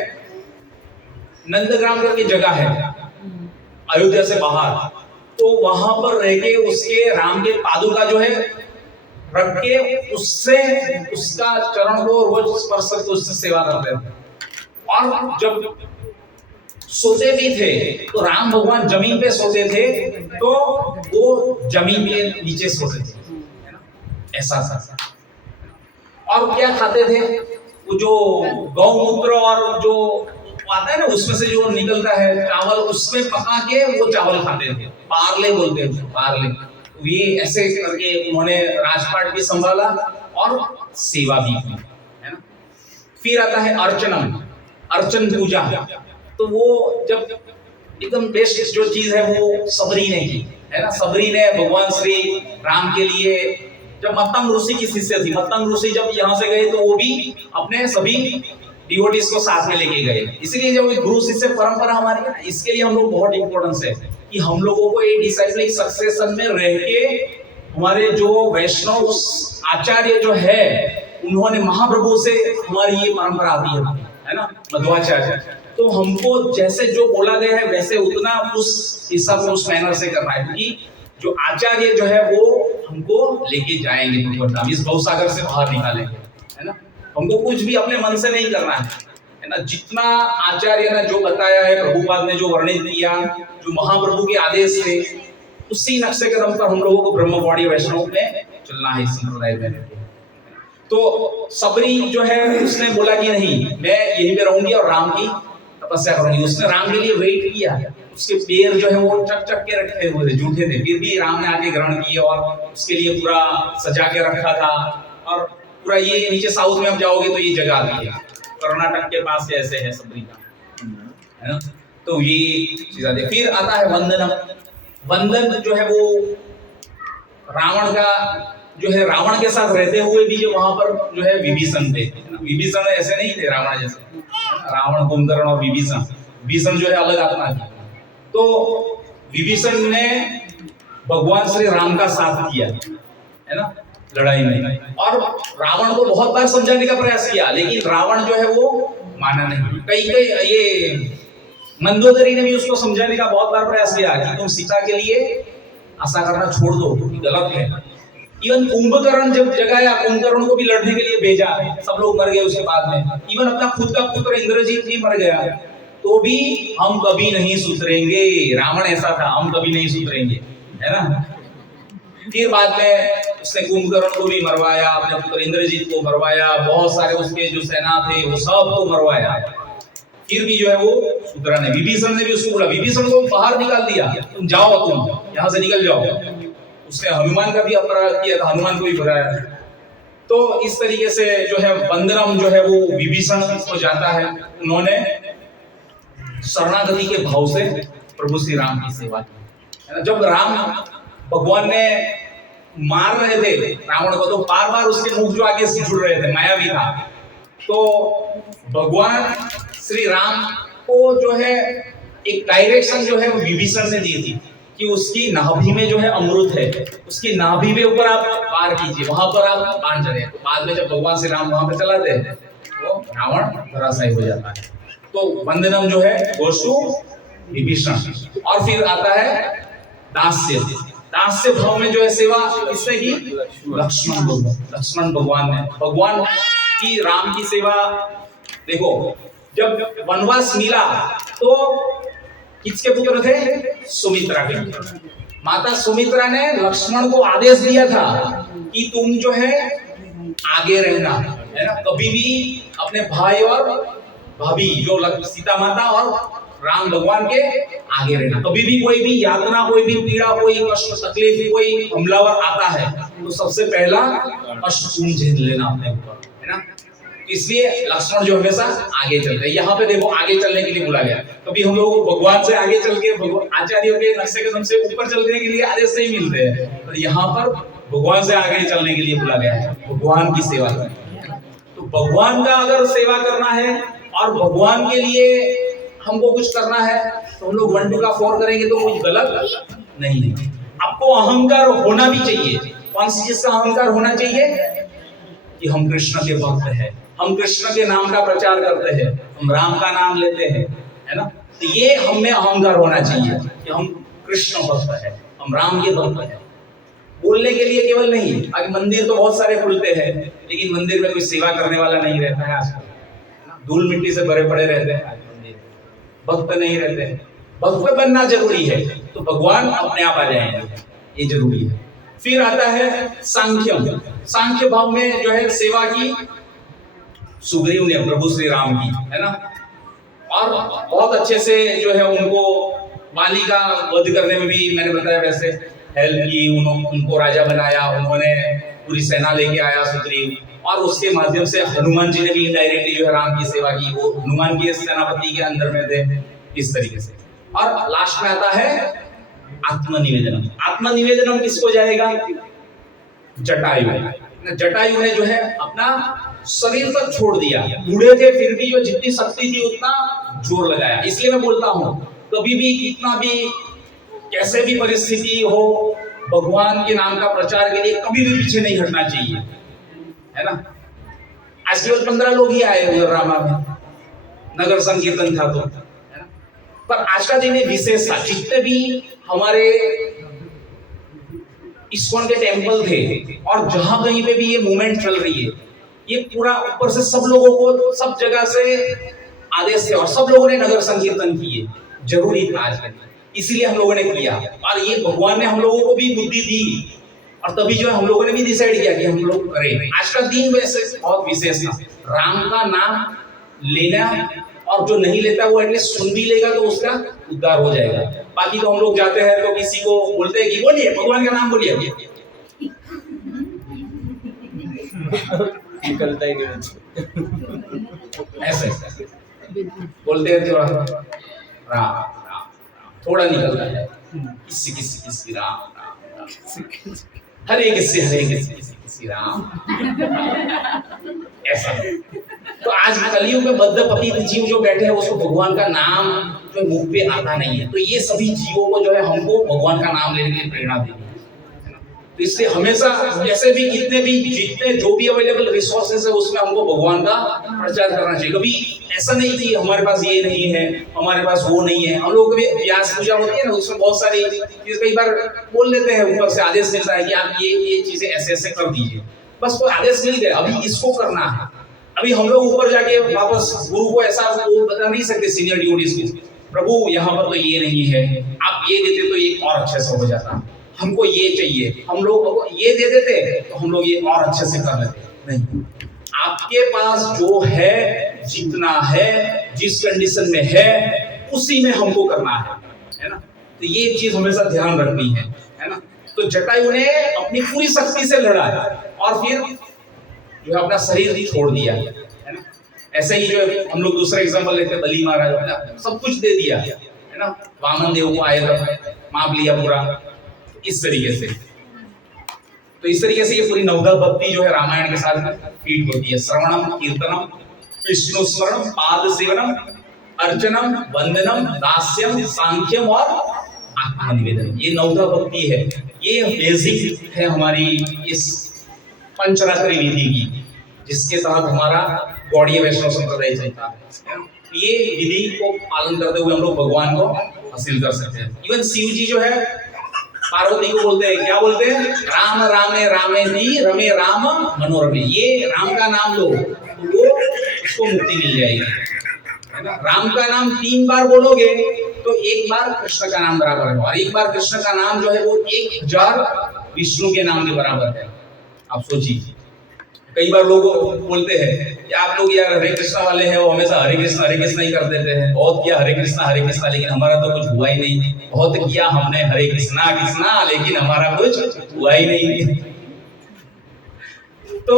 नंदग्राम करके जगह है अयोध्या से बाहर, तो वहां पर रह के उसके राम के पादुका जो है रख के उससे उसका चरण को रोज स्पर्श करके उससे सेवा करते थे। और जब सोते भी थे तो राम भगवान जमीन पे सोते थे तो वो जमीन के नीचे सोते थे, है ना, ऐसा सा। और क्या खाते थे, वो जो गौमूत्र और जो आता है ना उसमें से जो निकलता है चावल, उसमें पका के वो चावल खाते थे, पार्ले बोलते हैं पार्ले। ये ऐसे करके उन्होंने राजपाट भी संभाला और सेवा भी की, है ना। फिर आता है अर्चनम, अर्चन पूजा। तो वो जब एकदम बेस्ट जो चीज है वो सबरी ने की, है ना। सबरी ने भगवान श्री राम के लिए, जब मत्तंग ऋषि की शिष्य थी, मत्तंग ऋषि जब यहाँ से गए तो वो भी अपने सभी डिवोटीज को साथ में लेके गए। इसलिए जब गुरु शिष्य परंपरा हमारी है, इसके लिए हम लोग बहुत इंपॉर्टेंस है कि हम लोगों को एक डिसाइपलिक सक्सेशन में रह के हमारे जो वैष्णव आचार्य जो है उन्होंने महाप्रभु से हमारी ये परंपरा आती है ना, मध्वाचार्य। तो हमको जैसे जो बोला गया है वैसे उतना उस हिसाब से उस मैनर से करना है, क्योंकि जो आचार्य जो है वो हमको लेके जाएंगे भगवत धाम, इस भवसागर से बाहर निकालेंगे, है ना। हमको कुछ भी अपने मन से नहीं करना है ना। जितना आचार्य ने जो बताया है, प्रभुपाद ने जो वर्णित किया, जो महाप्रभु के आदेश थे, उसी नक्शे कदम पर हम लोगों को ब्रह्मवाणी वैष्णव में चलना है, इस संप्रदाय में। तो सबरी जो है उसने बोला कि नहीं, मैं यहीं पे रहूंगी और राम की तपस्या करूंगी। उसने राम के लिए वेट किया, उसके पैर जो है वो चक चक के रखे हुए थे, जूठे थे, फिर भी राम ने आके ग्रहण किए और उसके लिए पूरा सजा के रखा था। और पूरा ये नीचे साउथ में आप जाओगे तो ये जगह आती है, कर्नाटक के पास ऐसे है सबरी का, है ना। तो ये चीज आती है। फिर आता है वंदनम। वंदन जो है वो रावण का जो है, रावण के साथ रहते हुए भी जो वहां पर जो है विभीषण थे, विभीषण ऐसे नहीं थे रावण जैसे, रावण कुंभकर्ण और विभीषण, विभीषण जो है अलग आत्मा थी। तो विभीषण ने भगवान श्री राम का साथ किया, है ना, लड़ाई में। और रावण को बहुत बार समझाने का प्रयास किया, लेकिन रावण जो है वो माना नहीं। कई ये मंदोदरी ने भी उसको समझाने का बहुत बार प्रयास किया कि तुम सीता के लिए आशा करना छोड़ दो, गलत है। इवन कुंभकर्ण जब जगाया, कुंभकर्ण को भी लड़ने के लिए भेजा, सब लोग मर गए उसके बाद में। इवन अपना खुद का पुत्र इंद्रजीत भी मर गया, तो भी हम कभी नहीं सुधरेंगे। रावण ऐसा था, हम कभी नहीं सुधरेंगे, है ना। फिर बाद में उसने कुंभकर्ण को भी मरवाया, अपने पुत्र इंद्रजीत को मरवाया, बहुत सारे उसके जो सेना थे वो सब को मरवाया। फिर भी जो है वो सुधरा नहीं। विभीषण ने भी उसको बोला, विभीषण को बाहर निकाल दिया, तुम जाओ, तुम यहाँ से निकल जाओ। उसने हनुमान का भी अपराध किया था, हनुमान को भी भगाया। तो इस तरीके से जो है वंदनम जो है वो विभीषण को जाता है। उन्होंने शरणागति के भाव से प्रभु श्री राम की सेवा की। जब राम भगवान ने मार रहे थे रावण को, तो बार बार उसके मुख जो आगे से जुड़ रहे थे, मायावी था। तो भगवान श्री राम को जो है एक डायरेक्शन जो है वो विभीषण ने दी थी कि उसकी नाभि में जो है अमृत है, उसकी नाभि में ऊपर आप वार कीजिए, वहां पर आप बाण चले। तो बाद में जब भगवान श्री राम वहां पे चलाते हैं तो रावण धराशायी हो जाता है। तो वंदनम जो है गोस टू विभीषण। और फिर आता है दास्य। दास्य भाव में जो है सेवा किसने की? लक्ष्मण भगवान ने, भगवान की राम की सेवा। देखो जब वनवास मिला तो किसके पुत्र थे? सुमित्रा के पुत्र। माता सुमित्रा ने लक्ष्मण को आदेश दिया था कि तुम जो है आगे रहना, है ना, कभी भी अपने भाई और भाभी जो सीता माता और राम भगवान के आगे रहना। कभी भी कोई भी यातना, कोई भी पीड़ा, कोई कष्ट, तकलीफ, कोई हमलावर आता है तो सबसे पहला कष्ट तुम झेल लेना अपने ऊपर, है ना। इसलिए लक्ष्मण जो हमेशा आगे चलते हैं। यहाँ पे देखो आगे चलने के लिए बोला गया। कभी हम लोगों को भगवान से आगे चल के आचार्यों के नक्शे कदम से ऊपर चलने के लिए आदेश नहीं मिलते हैं, तो यहाँ पर भगवान से आगे चलने के लिए बोला गया है, भगवान की सेवा करना। तो भगवान का अगर सेवा करना है और भगवान के लिए हमको कुछ करना है तो हम लोग 1 2 का 4 करेंगे तो कुछ गलत नहीं है। आपको अहंकार होना भी चाहिए। कौन सी चीज का अहंकार होना चाहिए? कि हम कृष्ण के भक्त हैं, हम कृष्ण के नाम का प्रचार करते हैं, हम राम का नाम लेते हैं, है ना। तो ये हमें अहंकार होना चाहिए कि हम कृष्ण भक्त हैं, हम राम के भक्त हैं। बोलने के लिए केवल नहीं। आज मंदिर तो बहुत सारे खुलते हैं, लेकिन मंदिर में कोई सेवा करने वाला नहीं रहता है आजकल। धूल मिट्टी से भरे पड़े रहते हैं मंदिर, भक्त नहीं रहते हैं। भक्त बनना जरूरी है, तो भगवान अपने आप आ जाएंगे, ये जरूरी है। फिर आता है सांख्यम। सांख्य भाव में जो है सेवा की सुग्रीव ने प्रभु श्री राम की, है ना, और बहुत अच्छे से जो है उनको वाली का वध करने में भी मैंने बताया वैसे हेल्प की, उनको राजा बनाया, उन्होंने पूरी सेना लेके आया सुग्रीव, और उसके माध्यम से हनुमान जी ने भी इनडायरेक्टली जो है राम की सेवा की, वो हनुमान के सेनापति के अंदर में थे, इस तरीके से। और लास्ट में आता है आत्मनिवेदनम। आत्मनिवेदनम किसको जाएगा? जटायु। जटायु ने जो है अपना शरीर तक छोड़ दिया, बूढ़े थे फिर भी जो जितनी शक्ति थी उतना जोर लगाया। इसलिए मैं बोलता हूं, कभी भी कितना भी कैसे भी परिस्थिति हो, भगवान के नाम का प्रचार के लिए कभी भी पीछे नहीं हटना चाहिए, है ना। आज केवल 15 लोग ही आए उधर रामा में, नगर संकीर्तन था तो, है ना। पर आज का दिन विशेष था। जितने भी हमारे इस्कॉन के टेम्पल थे और जहां कहीं पे भी ये मूवमेंट चल रही है, ये पूरा ऊपर से सब लोगों को सब जगह से आदेश थे और सब लोगों ने नगर संकीर्तन किए। जरूरी था आज का, इसीलिए हम लोगों ने किया। और ये भगवान ने हम लोगों को भी बुद्धि दी, और तभी जो है हम लोगों ने भी डिसाइड किया कि हम लोग करें। आज का दिन वैसे बहुत विशेष था। राम का नाम लेना, और जो नहीं लेता वो एटलीस्ट सुन भी लेगा तो उसका उद्धार हो जाएगा। बाकी तो हम लोग जाते हैं तो किसी को बोलते हैं कि बोलिए भगवान का नाम बोलिए, निकलता ही नहीं ऐसे बोलते हैं, थोड़ा राम राम थोड़ा निकलता है, किसी किसी किसी राम राम राम, हरे किसी राम, ऐसा। तो आज कलयुग में बद्ध पतित जीव जो बैठे हैं उसको भगवान का नाम जो मुख पे आता नहीं है। तो ये सभी जीवों को जो है हमको भगवान का नाम लेने के लिए प्रेरणा देनी है। तो इसलिए हमेशा कैसे भी जितने जो भी अवेलेबल रिसोर्सेस है उसमें हमको भगवान का प्रचार करना चाहिए। कभी ऐसा नहीं कि हमारे पास ये नहीं है, हमारे पास वो नहीं है। हम लोग कभी व्यास पूजा होती है ना, उसमें बहुत सारी चीज कई बार बोल देते हैं, ऊपर से आदेश मिलता है कि आप ये चीजें ऐसे ऐसे कर दीजिए, बस कोई आदेश मिल गया, अभी इसको करना है। अभी हम लोग ऊपर जाके वापस गुरु को ऐसा वो बता नहीं सकते, सीनियर ड्यूटीज को, प्रभु यहाँ पर तो ये नहीं है, आप ये देते तो ये और अच्छे से हो जाता, हमको ये चाहिए, हम लोग ये दे देते तो हम लोग ये और अच्छे से कर लेते। नहीं, आपके पास जो है, जितना है, जिस कंडीशन में है, उसी में हमको करना है ना। तो ये चीज हमेशा ध्यान रखनी है ना। तो जटायु ने अपनी पूरी शक्ति से लड़ा और फिर जो है अपना शरीर ही छोड़ दिया, है ना। ऐसे ही जो हम लोग दूसरा एग्जांपल लेते हैं, बलि महाराज सब कुछ दे दिया, है ना। वामन देव को आए थे, माप लिया पूरा, इस तरीके से। तो इस तरीके से ये पूरी नवधा भक्ति जो है रामायण के साथ फीट होती है। श्रवणम, कीर्तनम, विष्णु स्मरणम, पाद सेवनम, अर्चनम, वंदनम, दास्यम, सांख्यम और आत्मनिवेदन, ये नवधा भक्ति है। ये बेसिक है हमारी इस पंचरात्रि विधि की, जिसके तहत हमारा गौड़ीय वैष्णव संप्रदाय चलता है। ये विधि को पालन करते हुए हम लोग भगवान को हासिल कर सकते हैं। इवन शिव जी जो है पार्वती को बोलते हैं, क्या बोलते हैं? राम रामे रामे दी रमे राम मनोरमे। ये राम का नाम लो तो उसको मुक्ति मिल जाएगी, है ना। राम का नाम 3 बार बोलोगे तो 1 बार कृष्ण का नाम बराबर है, और 1 बार कृष्ण का नाम जो है वो 1000 विष्णु के नाम के बराबर है। आप सोचिए, कई बार लोग बोलते हैं कि आप लोग यार हरे कृष्णा वाले हैं, वो हमेशा हरे कृष्णा ही कर देते हैं, बहुत किया हरे कृष्णा, लेकिन हमारा तो कुछ हुआ ही नहीं। बहुत किया हमने हरे कृष्णा कृष्णा, लेकिन हमारा कुछ हुआ ही नहीं। तो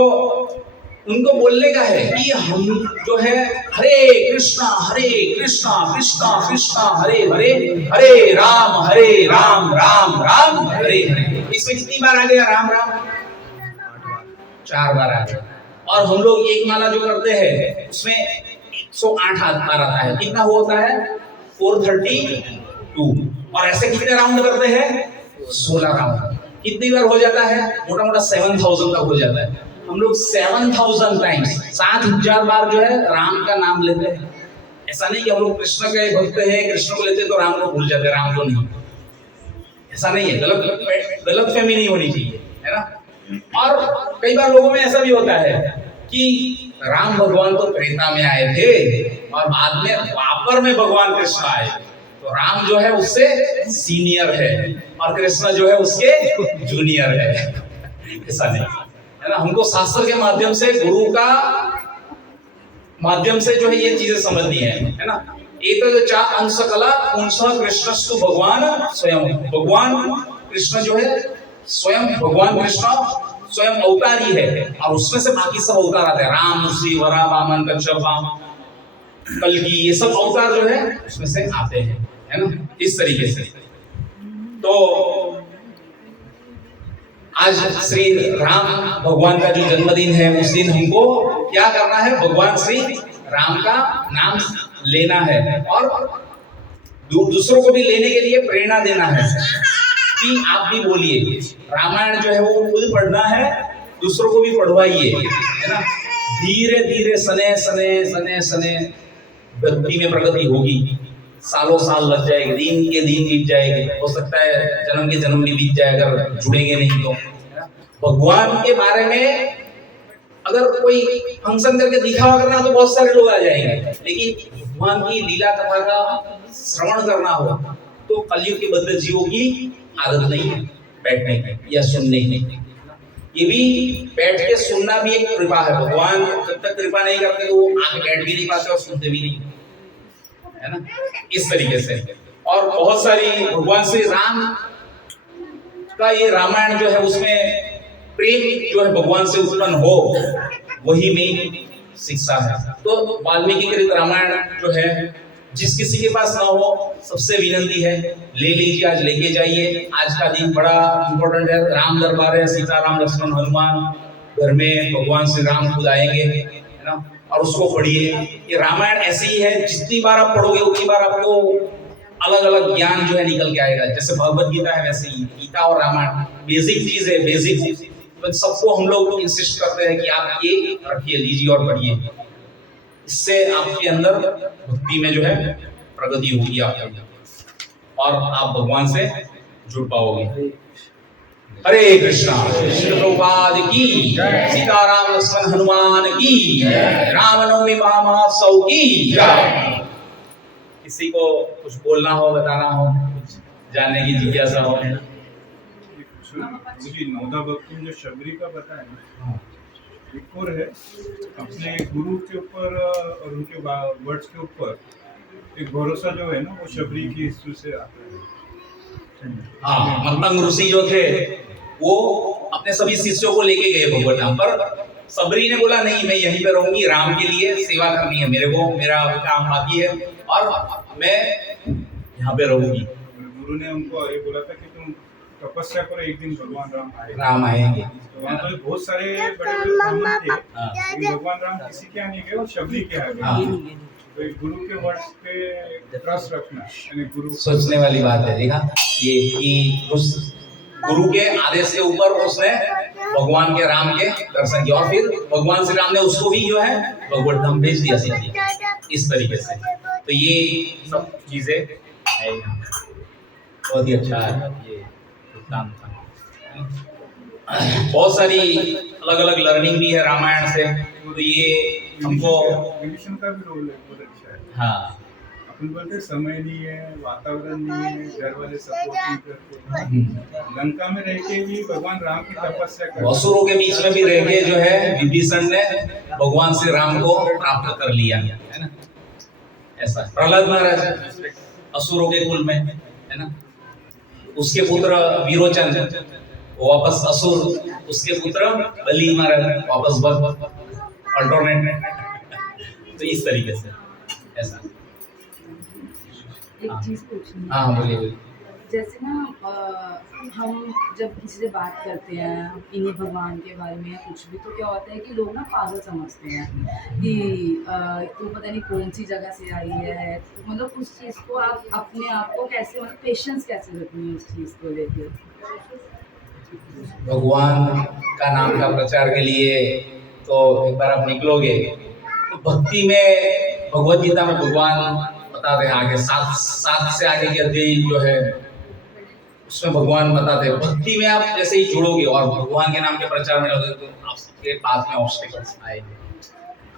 उनको बोलने का है कि हम जो है हरे कृष्णा कृष्णा कृष्णा हरे हरे, हरे राम राम राम हरे हरे। इसमें कितनी बार आ गया राम राम? 4 बार आ गया। और हम लोग एक माला जो करते हैं उसमें 108 बार आता है। कितना होता है? 432। और ऐसे कितने राउंड करते हैं? 16 राउंड। कितनी बार हो जाता है? मोटा मोटा 7000 तक हो जाता है। हम लोग 7000 टाइम्स, 7000 बार जो है राम का नाम लेते हैं। ऐसा नहीं कि हम लोग कृष्ण के भक्त हैं, कृष्ण को लेते तो राम को भूल जाते, राम को नहीं। ऐसा नहीं है, गलत फहमी नहीं होनी चाहिए, है ना। और कई बार लोगों में ऐसा भी होता है कि राम भगवान तो त्रेता में आए थे और बाद में द्वापर में भगवान कृष्ण आए, तो राम जो है उससे सीनियर है और कृष्ण जो है उसके जूनियर है। ऐसा नहीं है ना, हमको शास्त्र के माध्यम से, गुरु का माध्यम से जो है ये चीजें समझनी है ना। एक चा अंश कला अंश कृष्णस्तु भगवान स्वयं, भगवान कृष्ण जो है स्वयं, भगवान कृष्ण स्वयं अवतार ही है और उसमें से बाकी सब अवतार आते हैं, राम, श्री, वरा, वामन, कच्छप, कल्कि, ये सब अवतार जो है उसमें से आते हैं, है ना, इस तरीके से। तो आज श्री राम भगवान का जो जन्मदिन है, उस दिन हमको क्या करना है, भगवान श्री राम का नाम लेना है और दूसरों को भी लेने के लिए प्रेरणा देना है कि आप भी बोलिए। रामायण जो है वो खुद पढ़ना है, दूसरों को भी पढ़वाइए, है ना। धीरे धीरे सने सने सने सने भक्ति में प्रगति होगी, सालों साल लग जाएगी, दिन के दिन बीत जाएंगे, हो सकता है जन्म के जन्म भी बीत जाए अगर जुड़ेंगे नहीं तो। भगवान के बारे में अगर कोई फंक्शन करके दिखावा करना तो बहुत सारे लोग आ जाएंगे, लेकिन भगवान की लीला कथा का श्रवण करना हो तो कलयुग के बद्ध जीवों की आदत नहीं है बैठने की या सुनने की। ये भी बैठ के सुनना भी एक कृपा है, भगवान जब तक कृपा नहीं करते तो वो आगे बैठ भी नहीं पाते और सुनते भी नहीं, है ना, इस तरीके से। और बहुत सारी भगवान श्री राम का ये रामायण जो है उसमें प्रेम जो है भगवान से उत्पन्न हो, वही मेन शिक्षा है। तो वाल्मीकि कृत रामायण जो है जिस किसी के पास ना हो, सबसे विनती है ले लीजिए, आज लेके जाइए। आज का दिन बड़ा इंपॉर्टेंट है, राम दरबार है, सीता राम लक्ष्मण हनुमान घर में भगवान श्री राम खुद आएंगे, है ना, और उसको पढ़िए। ये रामायण ऐसे ही है, जितनी बार आप पढ़ोगे उतनी बार आपको अलग अलग ज्ञान जो है निकल के आएगा। जैसे भगवत गीता है वैसे ही गीता और रामायण बेसिक चीज है, बेसिक सबको हम लोग इंसिस्ट करते हैं कि आप ये रखिए, लीजिए और पढ़िए। इससे आपके अंदर भक्ति में जो है प्रगति होगी आपकी और आप भगवान से जुड़ पाओगे। हरे कृष्णा। श्री प्रभुपाद की जय, सीताराम लक्ष्मण हनुमान की जय, रामनवमी महामहोत्सव की जय। किसी को कुछ बोलना हो, बताना हो, कुछ जानने की जिज्ञासा हो? मुझे नौदा भक्ति में जो शबरी का बताया ना, एक और है अपने गुरु के ऊपर और उनके वर्ड्स के ऊपर एक भरोसा जो है ना, वो शबरी की हिस्ट्री से आता है। हाँ, मतंग ऋषि जो थे वो अपने सभी शिष्यों को लेके गए भगवत धाम पर। सबरी ने बोला नहीं, मैं यहीं पे रहूंगी, राम के लिए सेवा करनी है मेरे को, मेरा काम बाकी है और मैं यहाँ पे रहूंगी। गुरु ने उनको ये बोला था कि तुम तपस्या करो, एक दिन भगवान राम आएंगे। तो वहाँ पर बहुत सारे बड़े बड़े ब्राह्मण थे, लेकिन भगवान राम किसी के यहाँ नहीं गए और शबरी के यहाँ गए। तो गुरु के वर्ड्स पे ट्रस्ट रखना, यानी गुरु सोचने वाली बात है। देखा ये कि उस गुरु के आदेश के ऊपर उसने भगवान के राम के दर्शन किया और फिर भगवान श्री राम ने उसको भी जो है भगवत धाम भेज दिया सीधा, इस तरीके से। तो ये सब चीजें है, बहुत ही अच्छा है ये वृत्तांत। बहुत सारी अलग अलग लर्निंग भी है रामायण से, तो ये हमको विभीषण का भी रोल है, बहुत अच्छा है। हाँ, अपन बोलते समय नहीं है, वातावरण नहीं है, घर वाले सपोर्ट नहीं करते, लंका में रह के भी भगवान राम की तपस्या कर, असुरों के बीच में भी रह के जो है विभीषण ने भगवान श्री राम को प्राप्त कर लिया, है ना। ऐसा प्रहलाद महाराज असुरों के कुल में, है ना, उसके पुत्र विरोचन वो वापस असुर, उसके पुत्र बलि महाराज वापस भक्त, अल्टरनेट। तो इस तरीके से ऐसा। एक चीज पूछनी है। हाँ बोलिए बोलिए। जैसे ना हम जब किसी से बात करते हैं इन्हीं भगवान के बारे में या कुछ भी, तो क्या होता है कि लोग ना पागल समझते हैं कि तू पता नहीं कौन सी जगह से आई है। मतलब उस चीज़ को आप अपने आप को कैसे, मतलब पेशेंस कैसे रखनी है उस चीज़ को लेकर? भगवान का नाम का प्रचार के लिए तो एक बार आप निकलोगे तो भक्ति में भगवत गीता में भगवान बता रहे हैं आगे 7 से आगे के अध्याय जो है उसमें भगवान बताते हैं भक्ति में आप जैसे ही जुड़ोगे और भगवान के नाम के प्रचार में लगोगे तो आपके पास में ऑब्स्टिकल्स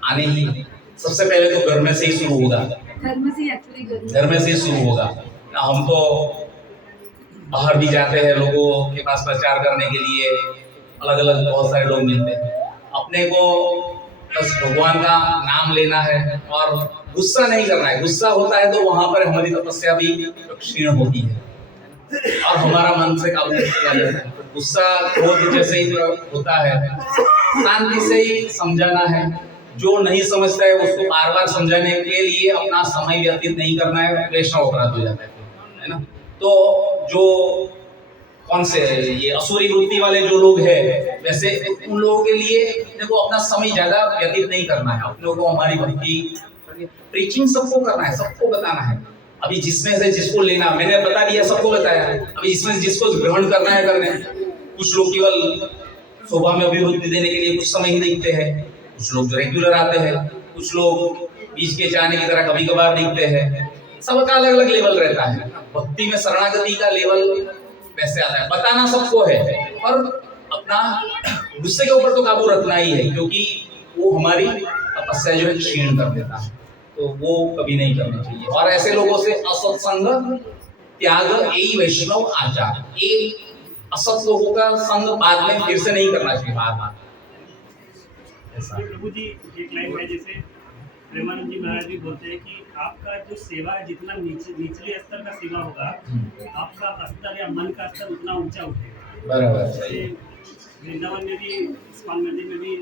आने ही सबसे पहले तो घर में से ही शुरू होगा। घर में से एक्चुअली घर में से ही शुरू होगा। हम तो बाहर भी जाते हैं लोगों के पास प्रचार करने के लिए, अलग अलग बहुत सारे लोग मिलते हैं। अपने को बस भगवान का नाम लेना है और गुस्सा नहीं करना है। गुस्सा होता है तो वहां पर हमारी तपस्या भी क्षीण होती है और हमारा मन से काबू चला जाता है। गुस्सा क्रोध जैसे ही होता है, शांति से ही समझाना है। जो नहीं समझता है उसको बार बार समझाने के लिए अपना समय व्यतीत नहीं करना है, वैष्णव अपराध हो जाता है ना। तो जो कौन से ये असुरी वृत्ति वाले जो लोग हैं, वैसे उन लोगों के लिए देखो अपना समय ज्यादा व्यतीत नहीं करना है। अपने को हमारी भक्ति प्रीचिंग सबको करना है, सबको बताना है। अभी जिसमें से जिसको लेना, मैंने बता दिया, सबको बताया। अभी इसमें जिसको ग्रहण करना है करने। कुछ लोग केवल शोभा में अभिवृद्धि देने के लिए कुछ समय ही देखते हैं, कुछ लोग जो रेगुलर आते हैं, कुछ लोग बीच के चाहने की तरह कभी कभार दिखते हैं। सबका अलग अलग लेवल रहता है। भक्ति में शरणागति का लेवल वैसे आता है। बताना सबको है और अपना गुस्से के ऊपर तो काबू रखना ही है, क्योंकि वो हमारी तपस्या जो है क्षीण कर देता है, तो वो कभी नहीं करना चाहिए। और ऐसे लोगों से असत्संग त्याग यही वैष्णव आचार। ये असत लोगों का संग बाद में फिर से नहीं करना चाहिए बार बार। प्रभु जी एक लाइन है, जैसे प्रेमानंद जी महाराज भी बोलते हैं कि आपका जो सेवा है, जितना निचले स्तर का सेवा होगा, आपका स्तर या मन का स्तर उतना ऊंचा उठेगा। बराबर। वृंदावन में भी, इस्कॉन मंदिर में भी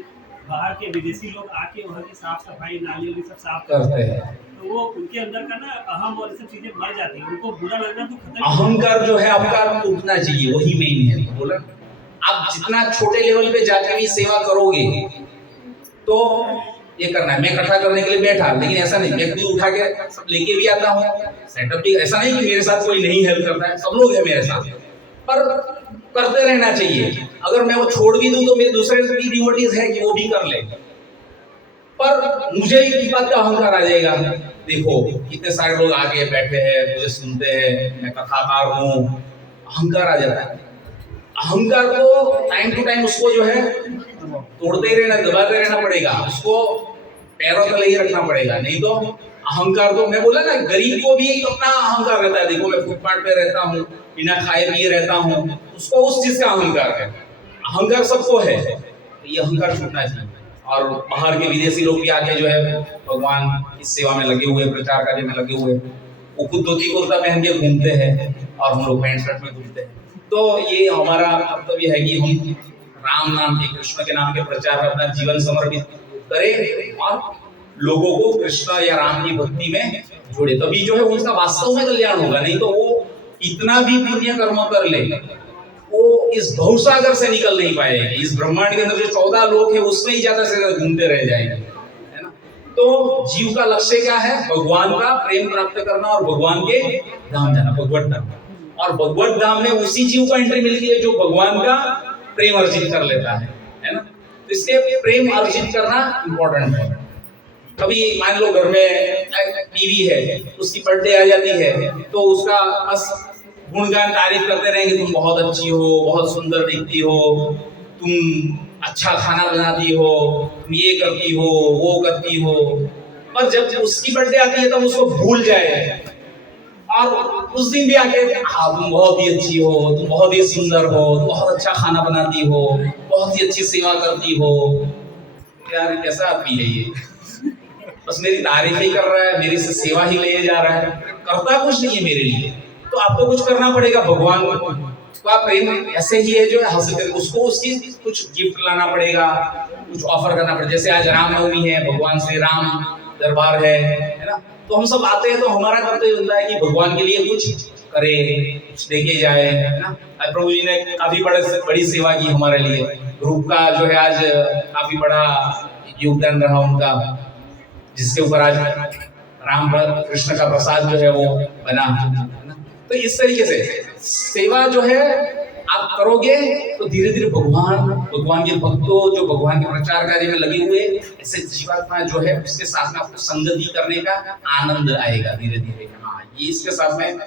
बाहर के विदेशी लोग आके वहाँ की साफ सफाई, नाली वाली सब साफ करते हैं, तो वो उनके अंदर का ना अहम और सब चीजें मर जाती है। उनको बुरा लगना तो खत्म। अहंकार जो है आपका उठना चाहिए, वही मेन है। बोला आप जितना छोटे लेवल पे जाके भी सेवा करोगे तो ये करना है। मैं इकट्ठा करने के लिए बैठा, लेकिन ऐसा नहीं मैं खुद उठा के सब लेके भी आता हूँ। सेटअप भी ऐसा नहीं कि मेरे साथ कोई नहीं हेल्प करता है, सब लोग है मेरे साथ, पर करते रहना चाहिए। अगर मैं वो छोड़ भी दूं तो मेरे दूसरे भी डिवोटीज है कि वो भी कर ले, पर मुझे ही बात का अहंकार आ जाएगा। देखो कितने सारे लोग आगे बैठे हैं, मुझे सुनते हैं, मैं कथाकार हूँ, अहंकार आ जाता है। अहंकार को टाइम टू टाइम उसको जो है तोड़ते ही रहना, दबाते रहना पड़ेगा, उसको पैरों तले ही रखना पड़ेगा। नहीं तो अहंकार को, मैं बोला ना, गरीब को भी एक अपना अहंकार रहता है। देखो मैं फुटपाथ पे रहता हूँ, बिना खाए पिए रहता हूँ, उसको उस चीज का अहंकार है। अहंकार सबको है, ये अहंकार छूटना चाहिए। और बाहर के विदेशी लोग भी आके जो है भगवान की सेवा में लगे हुए, प्रचार कार्य में लगे हुए, वो खुद धोती कुर्ता पहन के घूमते हैं और हम लोग पैंट शर्ट में घूमते हैं। तो ये हमारा कर्तव्य है कि हम राम नाम के, कृष्ण के नाम के प्रचार में अपना जीवन समर्पित करें और लोगों को कृष्ण या राम की भक्ति में जोड़े। तभी जो है उसका वास्तव में कल्याण होगा। नहीं तो वो इतना भी पुण्य कर्म कर ले, वो इस भवसागर से निकल नहीं पाएगी। इस ब्रह्मांड के अंदर जो 14 लोक है उसमें ही ज्यादा से ज्यादा घूमते रह जाएंगे, है ना। तो जीव का लक्ष्य क्या है? भगवान का प्रेम प्राप्त करना और भगवान के धाम जाना, भगवत धाम। और भगवत धाम में उसी जीव को एंट्री मिलती है जो भगवान का प्रेम अर्जित कर लेता है ना। तो इसलिए प्रेम अर्जित करना इंपॉर्टेंट है। कभी मान लो घर में बीवी है, उसकी बर्थडे आ जाती है, तो उसका बस गुणगान तारीफ करते रहेंगे, तुम बहुत अच्छी हो, बहुत सुंदर दिखती हो, तुम अच्छा खाना बनाती हो, तुम ये करती हो, वो करती हो। पर जब उसकी बर्थडे आती है तब उसको भूल जाए और उस दिन भी आके तुम बहुत ही अच्छी हो, तुम बहुत ही सुंदर हो, तुम बहुत अच्छा खाना बनाती हो, बहुत ही अच्छी सेवा करती हो। यार कैसा आदमी है ये? बस मेरी तारीफ ही कर रहा है, मेरी से सेवा ही ले जा रहा है, करता कुछ नहीं है मेरे लिए। तो आपको कुछ करना पड़ेगा भगवान को। तो आप प्रेम ऐसे ही है जो हासिल करें, उसको उसकी कुछ गिफ्ट लाना पड़ेगा, कुछ ऑफर करना पड़ेगा। जैसे आज रामनवमी है, भगवान श्री राम दरबार है ना। तो हम सब आते हैं तो हमारा कर्तव्य बनता है कि भगवान के लिए कुछ करे, कुछ देके जाए, है ना। प्रभु जी ने काफी बड़ी सेवा की हमारे लिए। ग्रुप का जो है आज काफी बड़ा योगदान रहा उनका, जिसके ऊपर आज राम कृष्ण का प्रसाद जो है वो बना। तो इस तरीके से सेवा जो है आप करोगे तो धीरे धीरे भगवान के भक्तों जो भगवान के प्रचार कार्य में लगे हुए ऐसे जीवात्मा जो है उसके साथ में आपको संगति करने का आनंद आएगा धीरे धीरे। हाँ, ये इसके साथ में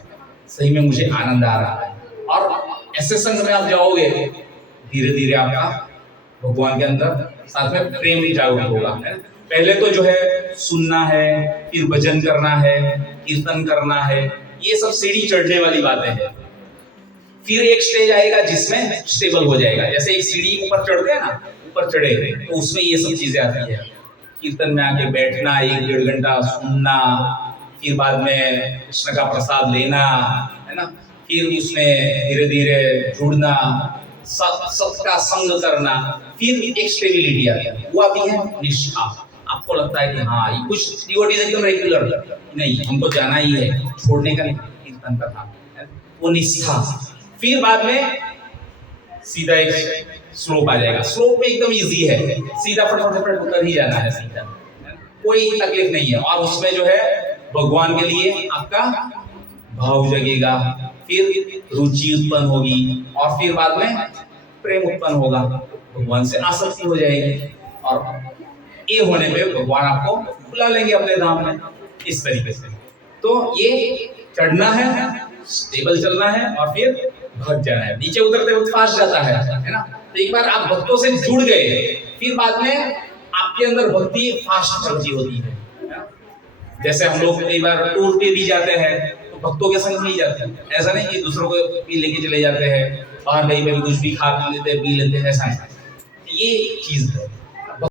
सही में मुझे आनंद आ रहा है। और ऐसे संग में आप जाओगे, धीरे धीरे आपका भगवान के अंदर साथ में प्रेम भी जागरूक होगा। पहले तो जो है सुनना है, फिर भजन करना है, कीर्तन करना है, ये सब सीढ़ी चढ़ने वाली बातें हैं। फिर एक स्टेज आएगा जिसमें स्टेबल हो जाएगा। जैसे एक सीढ़ी ऊपर चढ़ते हैं ना, ऊपर चढ़े तो उसमें ये सब चीजें आती है। कीर्तन में आके बैठना, 1-1.5 घंटा सुनना, फिर बाद में कृष्ण का प्रसाद लेना, है ना, फिर उसमें धीरे धीरे जुड़ना, सबका संग करना, फिर एक स्टेबिलिटी आती है, वो आती है निष्ठा। आपको लगता है कि हाँ ये कुछ डिवोटीज एकदम रेगुलर नहीं, हमको जाना ही है, छोड़ने का नहीं, कीर्तन का था, वो निष्ठा। फिर बाद में सीधा एक स्लोप आ जाएगा। स्लोप में एकदम इजी है, सीधा फटाफट उतर ही जाना है सीधा, कोई तकलीफ नहीं है। और उसमें जो है भगवान के लिए आपका भाव जगेगा, फिर रुचि उत्पन्न होगी, और फिर बाद में प्रेम उत्पन्न होगा, भगवान से आसक्ति हो जाएगी, और ये होने पे भगवान आपको बुला लेंगे अपने धाम में। इस तरीके से तो ये चढ़ना है, स्टेबल चलना है, और फिर भाग जाना है। नीचे उतरते वक्त फास्ट जाता है ना। तो एक बार आप भक्तों से जुड़ गए, फिर बाद में आपके अंदर भक्ति फास्ट चलती होती है। जैसे हम लोग कई बार टूर पे भी जाते हैं तो भक्तों के संग नहीं जाते हैं, ऐसा नहीं कि दूसरों को भी लेके चले जाते हैं, बाहर कहीं पे भी कुछ भी खा पी लेते हैं, ऐसा नहीं। ये चीज है।